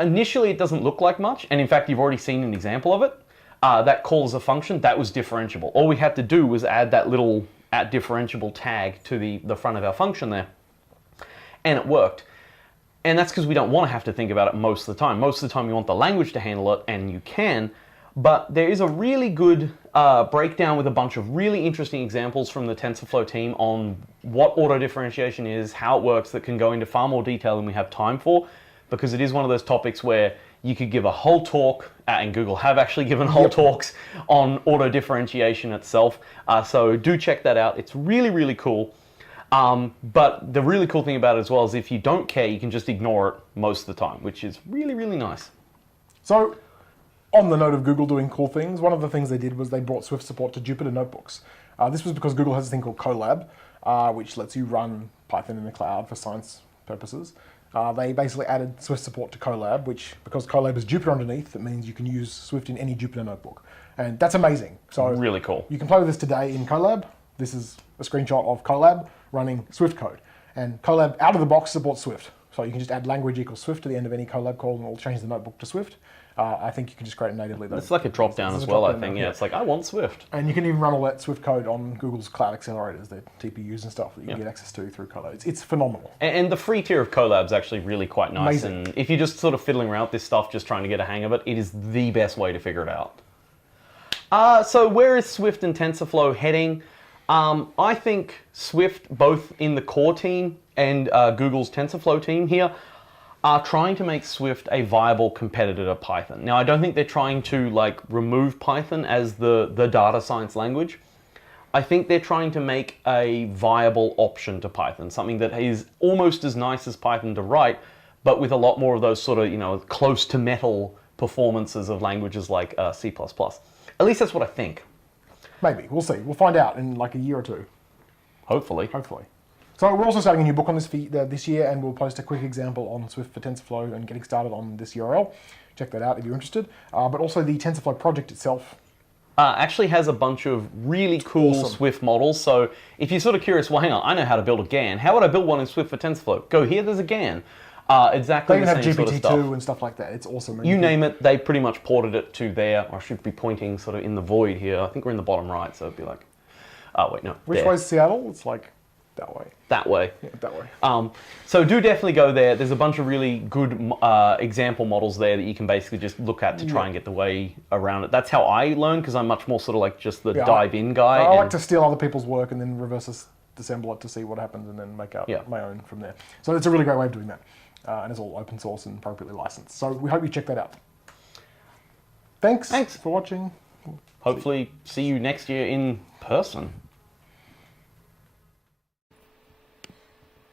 initially it doesn't look like much, and in fact you've already seen an example of it. That calls a function that was differentiable. All we had to do was add that little @differentiable tag to the front of our function there, and it worked. And that's because we don't want to have to think about it most of the time. Most of the time you want the language to handle it, and you can. But there is a really good breakdown with a bunch of really interesting examples from the TensorFlow team on what auto differentiation is, how it works, that can go into far more detail than we have time for, because it is one of those topics where you could give a whole talk, and Google have actually given whole talks on auto differentiation itself. So do check that out. It's really, really cool. But the really cool thing about it as well is if you don't care, you can just ignore it most of the time, which is really, really nice. So, on the note of Google doing cool things, one of the things they did was they brought Swift support to Jupyter Notebooks. This was because Google has a thing called Colab, which lets you run Python in the cloud for science purposes. They basically added Swift support to Colab, which, because Colab is Jupyter underneath, it means you can use Swift in any Jupyter notebook. And that's amazing. So really cool. You can play with this today in Colab. This is a screenshot of Colab running Swift code. And Colab, out of the box, supports Swift. So you can just add language equals Swift to the end of any Colab call and it'll change the notebook to Swift. I think you can just create it natively though. It's like a drop down as well, I think. Yeah, it's like, I want Swift. And you can even run all that Swift code on Google's cloud accelerators, the TPUs and stuff that you can get access to through Colab. It's phenomenal. And the free tier of Colab's actually really quite nice. Amazing. And if you're just sort of fiddling around with this stuff, just trying to get a hang of it, it is the best way to figure it out. So where is Swift and TensorFlow heading? I think Swift, both in the core team and Google's TensorFlow team here, are trying to make Swift a viable competitor to Python. Now, I don't think they're trying to remove Python as the data science language. I think they're trying to make a viable option to Python, something that is almost as nice as Python to write, but with a lot more of those sort of, close to metal performances of languages like C++. At least that's what I think. Maybe. We'll see. We'll find out in like a year or two. Hopefully. Hopefully. So we're also starting a new book on this year, and we'll post a quick example on Swift for TensorFlow and getting started on this URL. Check that out if you're interested. But also the TensorFlow project itself actually has a bunch of really cool Swift models. So if you're sort of curious, well, hang on, I know how to build a GAN. How would I build one in Swift for TensorFlow? Go here, there's a GAN. Exactly the same sort of GPT-2 stuff. and stuff like that. It's awesome. You name it, they pretty much ported it to there. I should be pointing sort of in the void here. I think we're in the bottom right, so it'd be like, oh wait, no. Which way's Seattle? It's like that way. That way. Yeah, that way. So do definitely go there. There's a bunch of really good example models there that you can basically just look at to try and get the way around it. That's how I learn, because I'm much more sort of like just the dive-in guy. I like to steal other people's work and then reverse disassemble it to see what happens and then make out my own from there. So it's a really great way of doing that. And it's all open source and appropriately licensed. So we hope you check that out. Thanks for watching. Hopefully see you next year in person.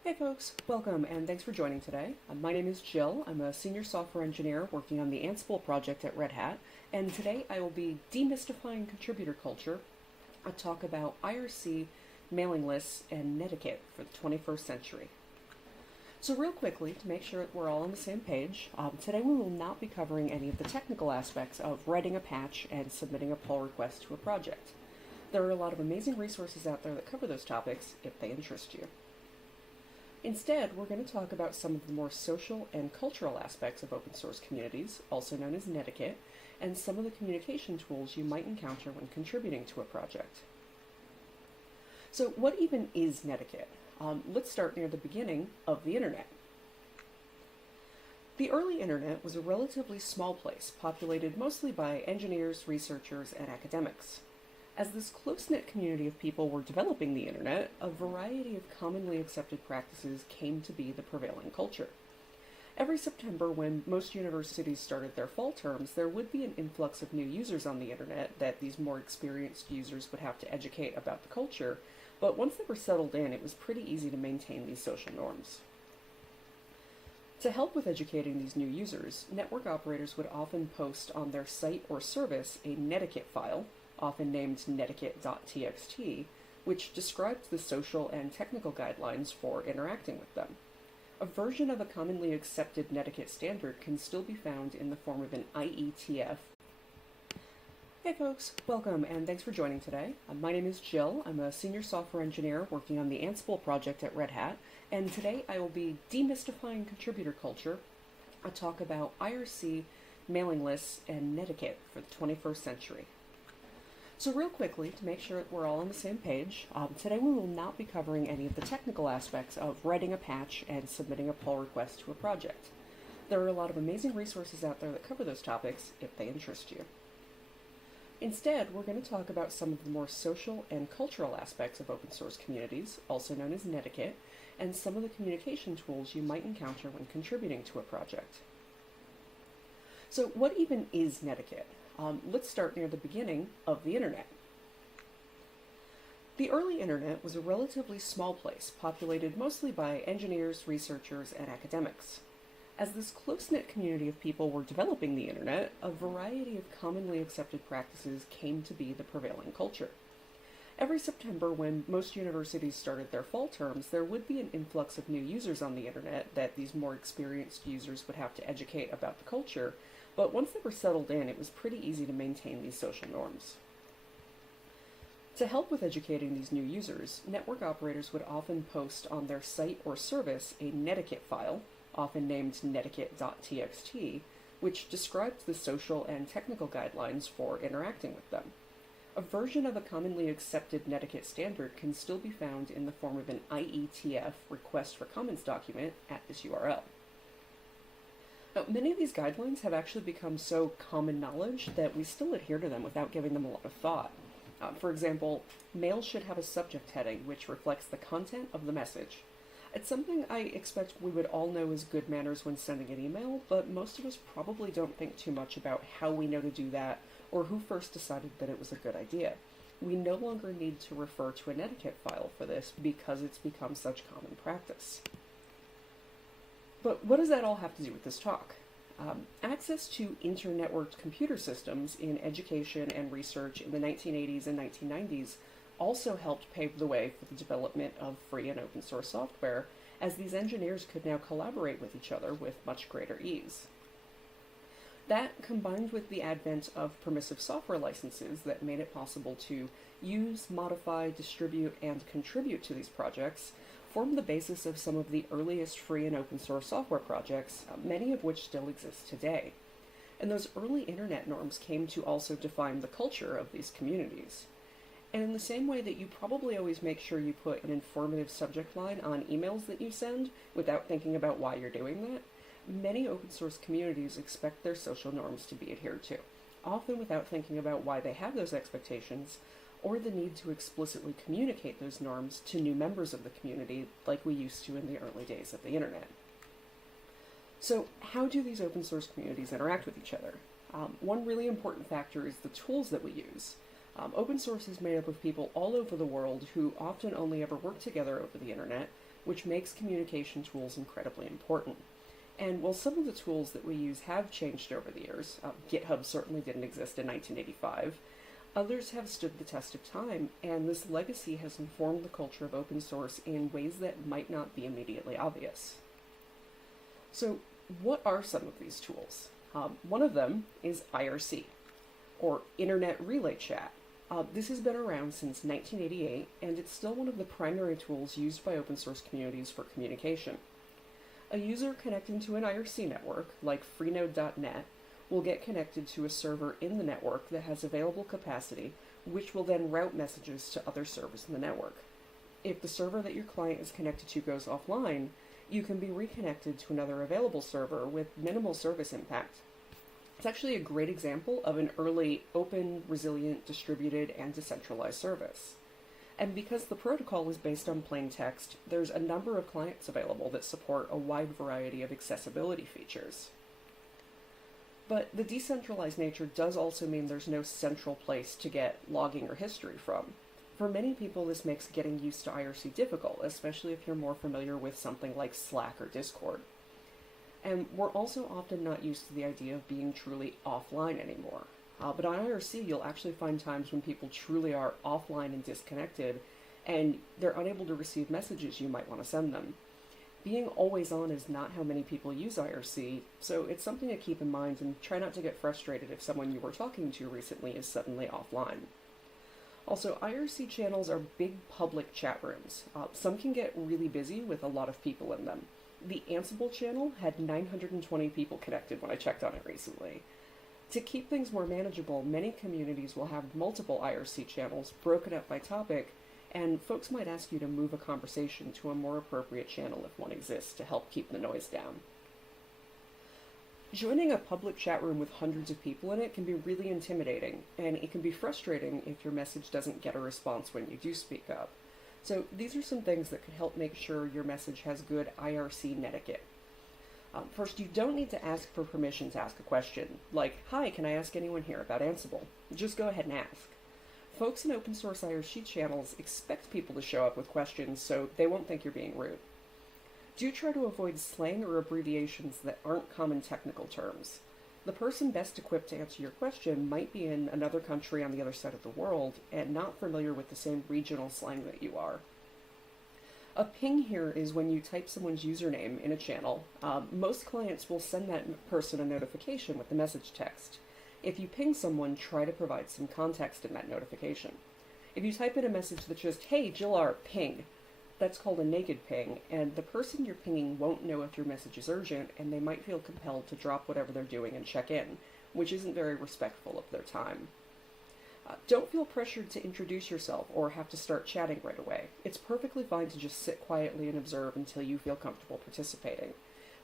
Hey folks, welcome and thanks for joining today. My name is Jill. I'm a senior software engineer working on the Ansible project at Red Hat, and today I will be demystifying contributor culture, a talk about IRC, mailing lists, and netiquette for the 21st century. So real quickly, to make sure that we're all on the same page, today we will not be covering any of the technical aspects of writing a patch and submitting a pull request to a project. There are a lot of amazing resources out there that cover those topics if they interest you. Instead, we're going to talk about some of the more social and cultural aspects of open source communities, also known as netiquette, and some of the communication tools you might encounter when contributing to a project. So what even is netiquette? Let's start near the beginning of the internet. The early internet was a relatively small place, populated mostly by engineers, researchers, and academics. As this close-knit community of people were developing the internet, a variety of commonly accepted practices came to be the prevailing culture. Every September, when most universities started their fall terms, there would be an influx of new users on the internet that these more experienced users would have to educate about the culture, but once they were settled in, it was pretty easy to maintain these social norms. To help with educating these new users, network operators would often post on their site or service a netiquette file, often named netiquette.txt, which describes the social and technical guidelines for interacting with them. A version of a commonly accepted netiquette standard can still be found in the form of an IETF. Hey folks, welcome and thanks for joining today. My name is Jill. I'm a senior software engineer working on the Ansible project at Red Hat, and today I will be demystifying contributor culture, a talk about IRC, mailing lists, and netiquette for the 21st century. So real quickly, to make sure that we're all on the same page, today we will not be covering any of the technical aspects of writing a patch and submitting a pull request to a project. There are a lot of amazing resources out there that cover those topics if they interest you. Instead, we're going to talk about some of the more social and cultural aspects of open source communities, also known as netiquette, and some of the communication tools you might encounter when contributing to a project. So what even is netiquette? Let's start near the beginning of the internet. The early internet was a relatively small place, populated mostly by engineers, researchers, and academics. As this close-knit community of people were developing the internet, a variety of commonly accepted practices came to be the prevailing culture. Every September, when most universities started their fall terms, there would be an influx of new users on the internet that these more experienced users would have to educate about the culture, but once they were settled in, it was pretty easy to maintain these social norms. To help with educating these new users, network operators would often post on their site or service a netiquette file, often named netiquette.txt, which describes the social and technical guidelines for interacting with them. A version of a commonly accepted netiquette standard can still be found in the form of an IETF request for comments document at this URL. Now, many of these guidelines have actually become so common knowledge that we still adhere to them without giving them a lot of thought. For example, mail should have a subject heading which reflects the content of the message. It's something I expect we would all know is good manners when sending an email, but most of us probably don't think too much about how we know to do that or who first decided that it was a good idea. We no longer need to refer to a netiquette file for this because it's become such common practice. But what does that all have to do with this talk? Access to inter-networked computer systems in education and research in the 1980s and 1990s also helped pave the way for the development of free and open source software, as these engineers could now collaborate with each other with much greater ease. That, combined with the advent of permissive software licenses that made it possible to use, modify, distribute, and contribute to these projects, formed the basis of some of the earliest free and open source software projects, many of which still exist today. And those early internet norms came to also define the culture of these communities. And in the same way that you probably always make sure you put an informative subject line on emails that you send without thinking about why you're doing that, many open source communities expect their social norms to be adhered to, often without thinking about why they have those expectations or the need to explicitly communicate those norms to new members of the community like we used to in the early days of the internet. So how do these open source communities interact with each other? One really important factor is the tools that we use. Open source is made up of people all over the world who often only ever work together over the internet, which makes communication tools incredibly important. And while some of the tools that we use have changed over the years, GitHub certainly didn't exist in 1985, others have stood the test of time, and this legacy has informed the culture of open source in ways that might not be immediately obvious. So, what are some of these tools? One of them is IRC, or Internet Relay Chat. This has been around since 1988, and it's still one of the primary tools used by open source communities for communication. A user connecting to an IRC network, like freenode.net, will get connected to a server in the network that has available capacity, which will then route messages to other servers in the network. If the server that your client is connected to goes offline, you can be reconnected to another available server with minimal service impact. It's actually a great example of an early open, resilient, distributed, and decentralized service. And because the protocol is based on plain text, there's a number of clients available that support a wide variety of accessibility features. But the decentralized nature does also mean there's no central place to get logging or history from. For many people, this makes getting used to IRC difficult, especially if you're more familiar with something like Slack or Discord. And we're also often not used to the idea of being truly offline anymore. But on IRC, you'll actually find times when people truly are offline and disconnected, and they're unable to receive messages you might want to send them. Being always on is not how many people use IRC, so it's something to keep in mind and try not to get frustrated if someone you were talking to recently is suddenly offline. Also, IRC channels are big public chat rooms. Some can get really busy with a lot of people in them. The Ansible channel had 920 people connected when I checked on it recently. To keep things more manageable, many communities will have multiple IRC channels broken up by topic, and folks might ask you to move a conversation to a more appropriate channel if one exists to help keep the noise down. Joining a public chat room with hundreds of people in it can be really intimidating, and it can be frustrating if your message doesn't get a response when you do speak up. So these are some things that could help make sure your message has good IRC netiquette. First, you don't need to ask for permission to ask a question, like, "Hi, can I ask anyone here about Ansible?" Just go ahead and ask. Folks in open source IRC channels expect people to show up with questions, so they won't think you're being rude. Do try to avoid slang or abbreviations that aren't common technical terms. The person best equipped to answer your question might be in another country on the other side of the world and not familiar with the same regional slang that you are. A ping here is when you type someone's username in a channel. Most clients will send that person a notification with the message text. If you ping someone, try to provide some context in that notification. If you type in a message that's just, "Hey, Jill R, ping," that's called a naked ping, and the person you're pinging won't know if your message is urgent, and they might feel compelled to drop whatever they're doing and check in, which isn't very respectful of their time. Don't feel pressured to introduce yourself or have to start chatting right away. It's perfectly fine to just sit quietly and observe until you feel comfortable participating.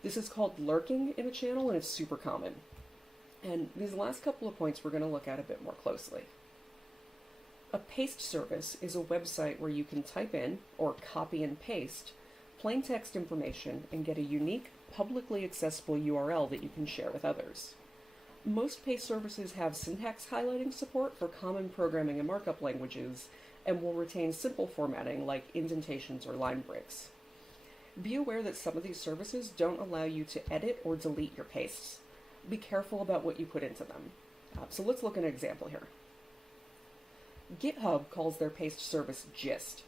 This is called lurking in a channel, and it's super common. And these last couple of points we're going to look at a bit more closely. A paste service is a website where you can type in, or copy and paste, plain text information and get a unique, publicly accessible URL that you can share with others. Most paste services have syntax highlighting support for common programming and markup languages, and will retain simple formatting like indentations or line breaks. Be aware that some of these services don't allow you to edit or delete your pastes. Be careful about what you put into them. So let's look at an example here. GitHub calls their paste service Gist.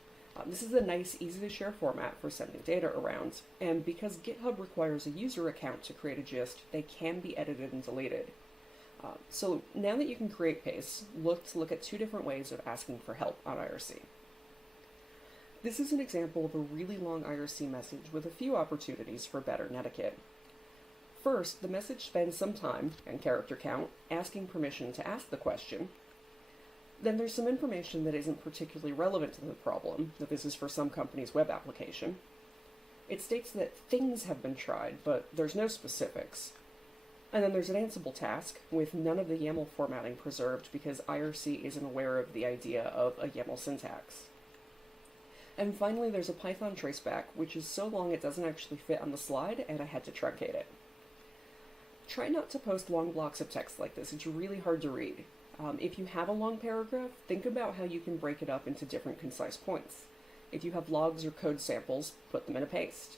This is a nice, easy-to-share format for sending data around, and because GitHub requires a user account to create a gist, they can be edited and deleted. So now that you can create pastes, look at two different ways of asking for help on IRC. This is an example of a really long IRC message with a few opportunities for better netiquette. First, the message spends some time, and character count, asking permission to ask the question. Then there's some information that isn't particularly relevant to the problem, that this is for some company's web application. It states that things have been tried, but there's no specifics. And then there's an Ansible task with none of the YAML formatting preserved because IRC isn't aware of the idea of a YAML syntax. And finally, there's a Python traceback, which is so long it doesn't actually fit on the slide, and I had to truncate it. Try not to post long blocks of text like this. It's really hard to read. If you have a long paragraph, think about how you can break it up into different concise points. If you have logs or code samples, put them in a paste.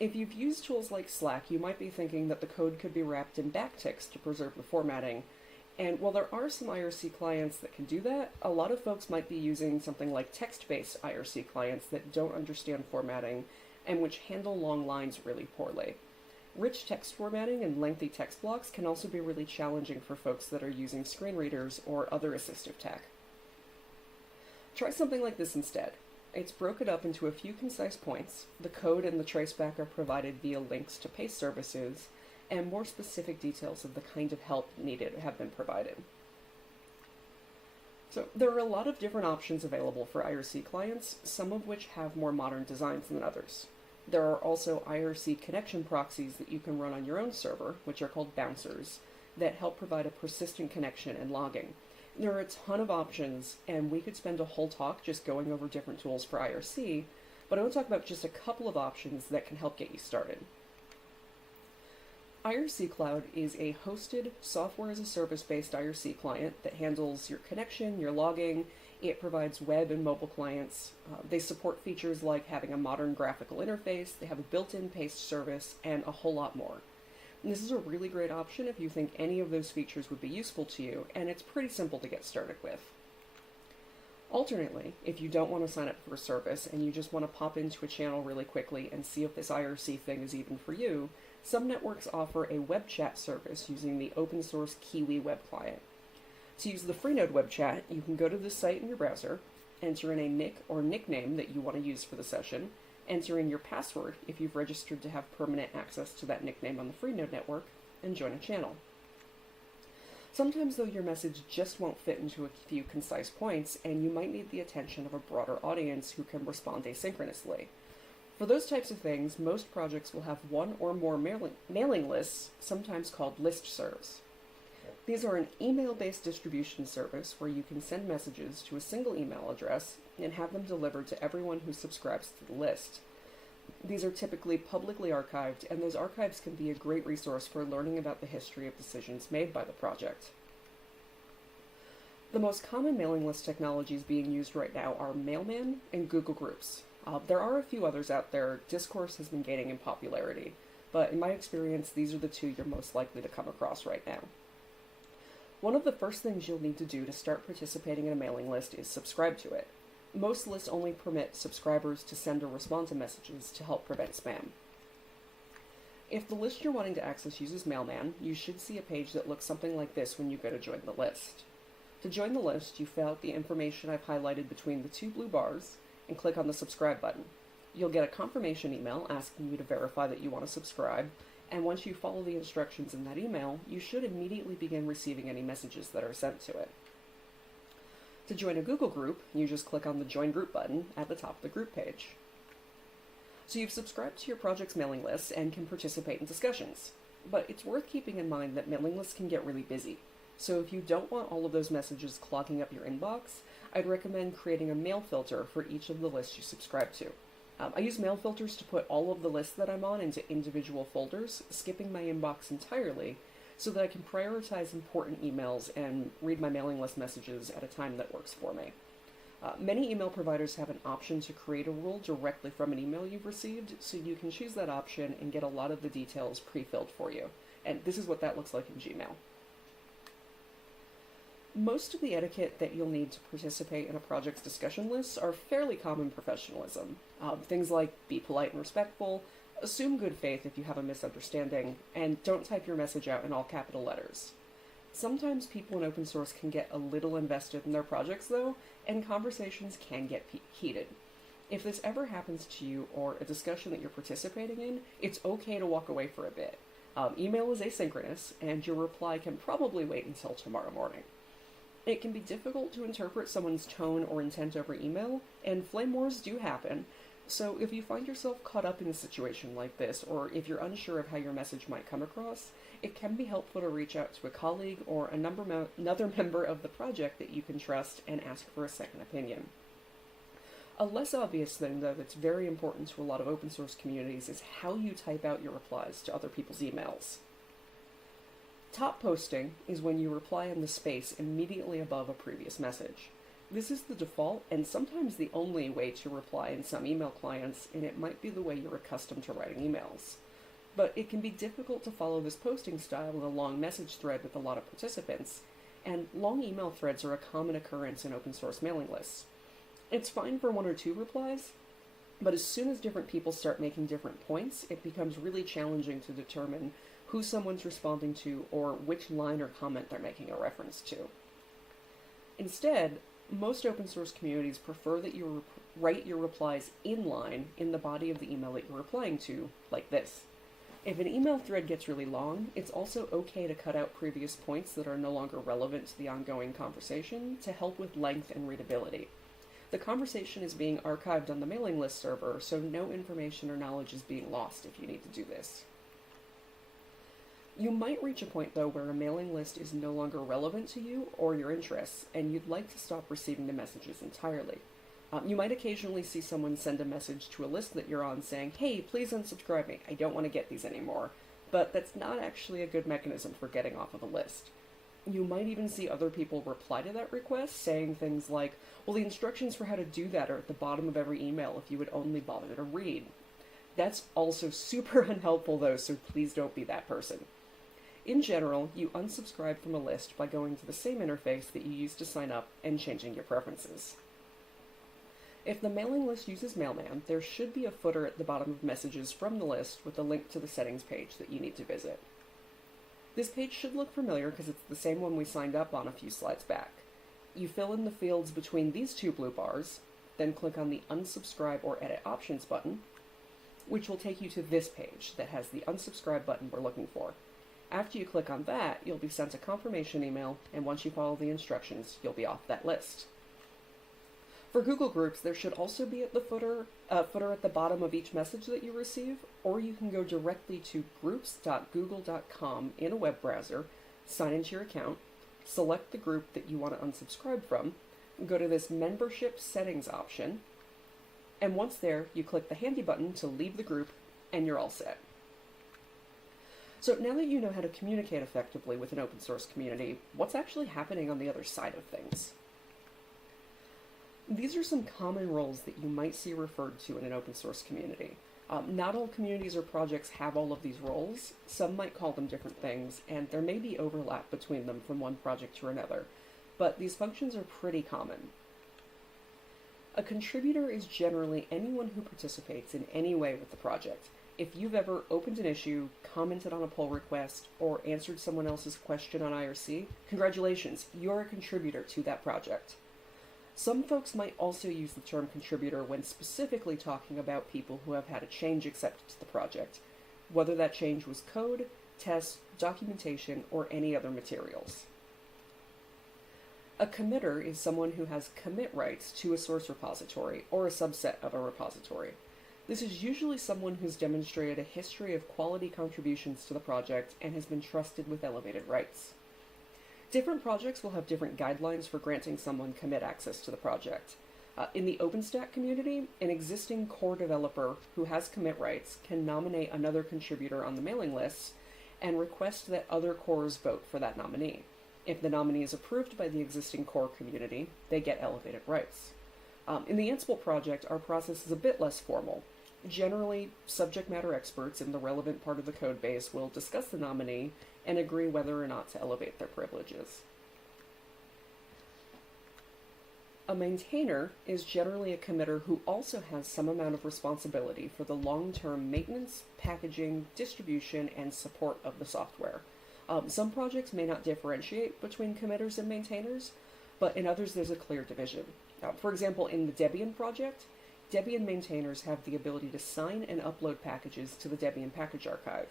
If you've used tools like Slack, you might be thinking that the code could be wrapped in backticks to preserve the formatting. And while there are some IRC clients that can do that, a lot of folks might be using something like text-based IRC clients that don't understand formatting and which handle long lines really poorly. Rich text formatting and lengthy text blocks can also be really challenging for folks that are using screen readers or other assistive tech. Try something like this instead. It's broken up into a few concise points. The code and the traceback are provided via links to paste services, and more specific details of the kind of help needed have been provided. So there are a lot of different options available for IRC clients, some of which have more modern designs than others. There are also IRC connection proxies that you can run on your own server, which are called bouncers, that help provide a persistent connection and logging. There are a ton of options, and we could spend a whole talk just going over different tools for IRC, but I want to talk about just a couple of options that can help get you started. IRC Cloud is a hosted software-as-a-service-based IRC client that handles your connection, your logging. It provides web and mobile clients. They support features like having a modern graphical interface, they have a built-in paste service, and a whole lot more. And this is a really great option if you think any of those features would be useful to you, and it's pretty simple to get started with. Alternately, if you don't want to sign up for a service and you just want to pop into a channel really quickly and see if this IRC thing is even for you, some networks offer a web chat service using the open source Kiwi web client. To use the Freenode web chat, you can go to this site in your browser, enter in a nick or nickname that you want to use for the session, enter in your password if you've registered to have permanent access to that nickname on the Freenode network, and join a channel. Sometimes, though, your message just won't fit into a few concise points, and you might need the attention of a broader audience who can respond asynchronously. For those types of things, most projects will have one or more mailing lists, sometimes called listservs. These are an email-based distribution service where you can send messages to a single email address and have them delivered to everyone who subscribes to the list. These are typically publicly archived, and those archives can be a great resource for learning about the history of decisions made by the project. The most common mailing list technologies being used right now are Mailman and Google Groups. There are a few others out there. Discourse has been gaining in popularity, but in my experience, these are the two you're most likely to come across right now. One of the first things you'll need to do to start participating in a mailing list is subscribe to it. Most lists only permit subscribers to send or respond to messages to help prevent spam. If the list you're wanting to access uses Mailman, you should see a page that looks something like this when you go to join the list. To join the list, you fill out the information I've highlighted between the two blue bars and click on the subscribe button. You'll get a confirmation email asking you to verify that you want to subscribe, and once you follow the instructions in that email, you should immediately begin receiving any messages that are sent to it. To join a Google group, you just click on the Join Group button at the top of the group page. So you've subscribed to your project's mailing list and can participate in discussions. But it's worth keeping in mind that mailing lists can get really busy. So if you don't want all of those messages clogging up your inbox, I'd recommend creating a mail filter for each of the lists you subscribe to. I use mail filters to put all of the lists that I'm on into individual folders, skipping my inbox entirely, so that I can prioritize important emails and read my mailing list messages at a time that works for me. Many email providers have an option to create a rule directly from an email you've received, so you can choose that option and get a lot of the details pre-filled for you. And this is what that looks like in Gmail. Most of the etiquette that you'll need to participate in a project's discussion lists are fairly common professionalism. Things like be polite and respectful, assume good faith if you have a misunderstanding, and don't type your message out in all capital letters. Sometimes people in open source can get a little invested in their projects though, and conversations can get heated. If this ever happens to you or a discussion that you're participating in, it's okay to walk away for a bit. Email is asynchronous, and your reply can probably wait until tomorrow morning. It can be difficult to interpret someone's tone or intent over email, and flame wars do happen, so if you find yourself caught up in a situation like this, or if you're unsure of how your message might come across, it can be helpful to reach out to a colleague or another member of the project that you can trust and ask for a second opinion. A less obvious thing, though, that's very important to a lot of open source communities is how you type out your replies to other people's emails. Top posting is when you reply in the space immediately above a previous message. This is the default and sometimes the only way to reply in some email clients, and it might be the way you're accustomed to writing emails. But it can be difficult to follow this posting style in a long message thread with a lot of participants, and long email threads are a common occurrence in open source mailing lists. It's fine for one or two replies, but as soon as different people start making different points, it becomes really challenging to determine who someone's responding to or which line or comment they're making a reference to. Instead, most open source communities prefer that you write your replies in line in the body of the email that you're replying to, like this. If an email thread gets really long, it's also okay to cut out previous points that are no longer relevant to the ongoing conversation to help with length and readability. The conversation is being archived on the mailing list server, so no information or knowledge is being lost if you need to do this. You might reach a point, though, where a mailing list is no longer relevant to you or your interests, and you'd like to stop receiving the messages entirely. You might occasionally see someone send a message to a list that you're on saying, "Hey, please unsubscribe me, I don't want to get these anymore," but that's not actually a good mechanism for getting off of a list. You might even see other people reply to that request, saying things like, "Well, the instructions for how to do that are at the bottom of every email if you would only bother to read." That's also super unhelpful, though, so please don't be that person. In general, you unsubscribe from a list by going to the same interface that you used to sign up and changing your preferences. If the mailing list uses Mailman, there should be a footer at the bottom of messages from the list with a link to the settings page that you need to visit. This page should look familiar because it's the same one we signed up on a few slides back. You fill in the fields between these two blue bars, then click on the unsubscribe or edit options button, which will take you to this page that has the unsubscribe button we're looking for. After you click on that, you'll be sent a confirmation email, and once you follow the instructions, you'll be off that list. For Google Groups, there should also be at the footer at the bottom of each message that you receive, or you can go directly to groups.google.com in a web browser, sign into your account, select the group that you want to unsubscribe from, go to this membership settings option, and once there, you click the handy button to leave the group, and you're all set. So now that you know how to communicate effectively with an open source community, what's actually happening on the other side of things? These are some common roles that you might see referred to in an open source community. Not all communities or projects have all of these roles. Some might call them different things, and there may be overlap between them from one project to another, but these functions are pretty common. A contributor is generally anyone who participates in any way with the project. If you've ever opened an issue, commented on a pull request, or answered someone else's question on IRC, congratulations, you're a contributor to that project. Some folks might also use the term contributor when specifically talking about people who have had a change accepted to the project, whether that change was code, tests, documentation, or any other materials. A committer is someone who has commit rights to a source repository or a subset of a repository. This is usually someone who's demonstrated a history of quality contributions to the project and has been trusted with elevated rights. Different projects will have different guidelines for granting someone commit access to the project. In the OpenStack community, an existing core developer who has commit rights can nominate another contributor on the mailing list and request that other cores vote for that nominee. If the nominee is approved by the existing core community, they get elevated rights. In the Ansible project, our process is a bit less formal. Generally, subject matter experts in the relevant part of the code base will discuss the nominee and agree whether or not to elevate their privileges. A maintainer is generally a committer who also has some amount of responsibility for the long-term maintenance, packaging, distribution, and support of the software. Some projects may not differentiate between committers and maintainers, but in others there's a clear division. For example, in the Debian project, Debian maintainers have the ability to sign and upload packages to the Debian package archive.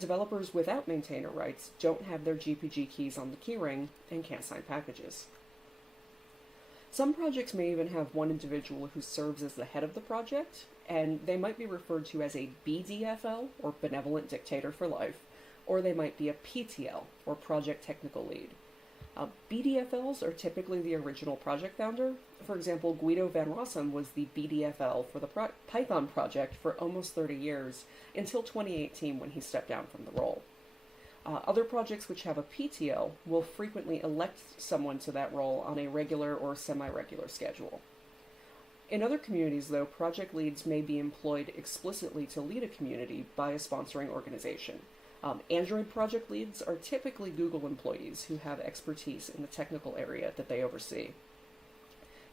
Developers without maintainer rights don't have their GPG keys on the keyring and can't sign packages. Some projects may even have one individual who serves as the head of the project, and they might be referred to as a BDFL, or Benevolent Dictator for Life, or they might be a PTL, or Project Technical Lead. BDFLs are typically the original project founder. For example, Guido van Rossum was the BDFL for the Python project for almost 30 years, until 2018 when he stepped down from the role. Other projects which have a PTL will frequently elect someone to that role on a regular or semi-regular schedule. In other communities, though, project leads may be employed explicitly to lead a community by a sponsoring organization. Android project leads are typically Google employees who have expertise in the technical area that they oversee.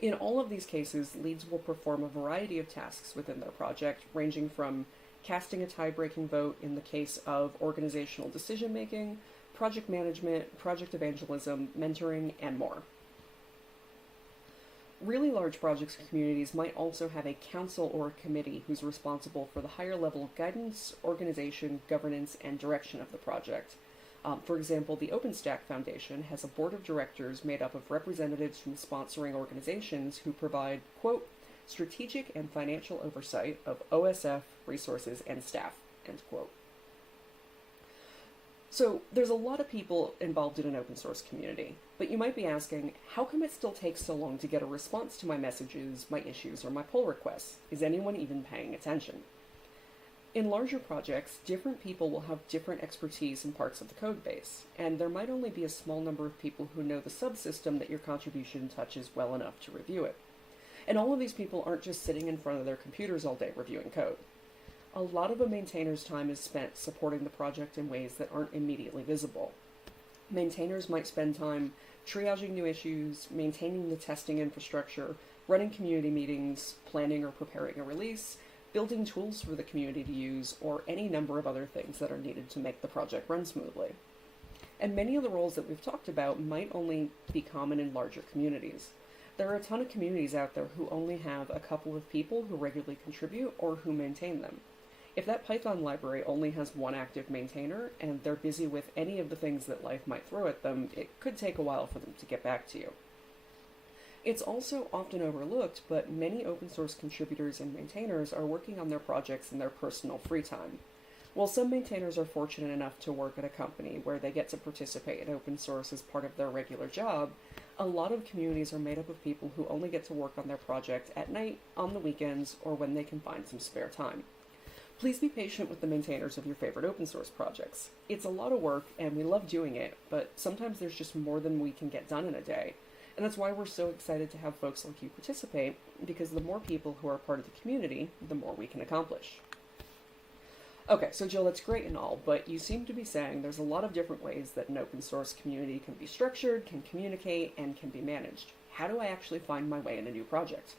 In all of these cases, leads will perform a variety of tasks within their project, ranging from casting a tie-breaking vote in the case of organizational decision-making, project management, project evangelism, mentoring, and more. Really large projects and communities might also have a council or a committee who's responsible for the higher level of guidance, organization, governance, and direction of the project. For example, the OpenStack Foundation has a board of directors made up of representatives from sponsoring organizations who provide, quote, strategic and financial oversight of OSF resources and staff, end quote. So there's a lot of people involved in an open source community, but you might be asking, how come it still takes so long to get a response to my messages, my issues, or my pull requests? Is anyone even paying attention? In larger projects, different people will have different expertise in parts of the code base, and there might only be a small number of people who know the subsystem that your contribution touches well enough to review it. And all of these people aren't just sitting in front of their computers all day reviewing code. A lot of a maintainer's time is spent supporting the project in ways that aren't immediately visible. Maintainers might spend time triaging new issues, maintaining the testing infrastructure, running community meetings, planning or preparing a release, building tools for the community to use, or any number of other things that are needed to make the project run smoothly. And many of the roles that we've talked about might only be common in larger communities. There are a ton of communities out there who only have a couple of people who regularly contribute or who maintain them. If that Python library only has one active maintainer and they're busy with any of the things that life might throw at them, it could take a while for them to get back to you. It's also often overlooked, but many open source contributors and maintainers are working on their projects in their personal free time. While some maintainers are fortunate enough to work at a company where they get to participate in open source as part of their regular job, a lot of communities are made up of people who only get to work on their project at night, on the weekends, or when they can find some spare time. Please be patient with the maintainers of your favorite open source projects. It's a lot of work, and we love doing it, but sometimes there's just more than we can get done in a day. And that's why we're so excited to have folks like you participate, because the more people who are part of the community, the more we can accomplish. Okay, so Jill, that's great and all, but you seem to be saying there's a lot of different ways that an open source community can be structured, can communicate, and can be managed. How do I actually find my way in a new project?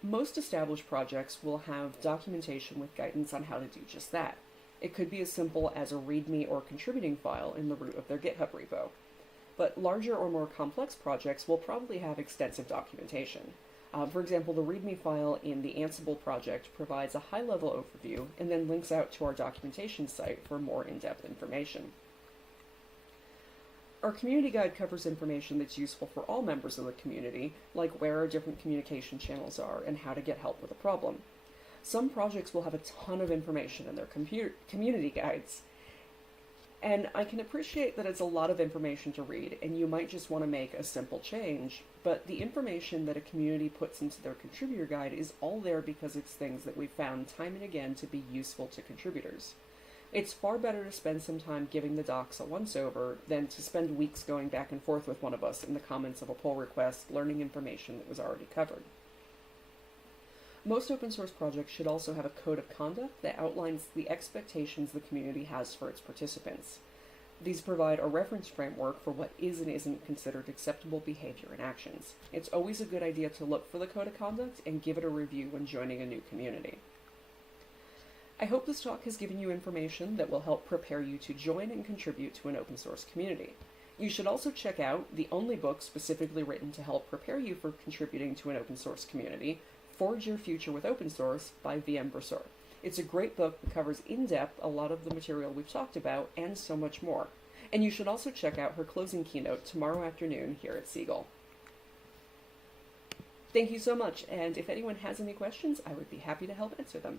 Most established projects will have documentation with guidance on how to do just that. It could be as simple as a README or contributing file in the root of their GitHub repo. But larger or more complex projects will probably have extensive documentation. For example, the README file in the Ansible project provides a high-level overview and then links out to our documentation site for more in-depth information. Our community guide covers information that's useful for all members of the community, like where our different communication channels are and how to get help with a problem. Some projects will have a ton of information in their community guides, and I can appreciate that it's a lot of information to read, and you might just want to make a simple change, but the information that a community puts into their contributor guide is all there because it's things that we've found time and again to be useful to contributors. It's far better to spend some time giving the docs a once-over than to spend weeks going back and forth with one of us in the comments of a pull request, learning information that was already covered. Most open source projects should also have a code of conduct that outlines the expectations the community has for its participants. These provide a reference framework for what is and isn't considered acceptable behavior and actions. It's always a good idea to look for the code of conduct and give it a review when joining a new community. I hope this talk has given you information that will help prepare you to join and contribute to an open source community. You should also check out the only book specifically written to help prepare you for contributing to an open source community, Forge Your Future with Open Source by VM Brasseur. It's a great book that covers in depth a lot of the material we've talked about and so much more. And you should also check out her closing keynote tomorrow afternoon here at Siegel. Thank you so much, and if anyone has any questions, I would be happy to help answer them.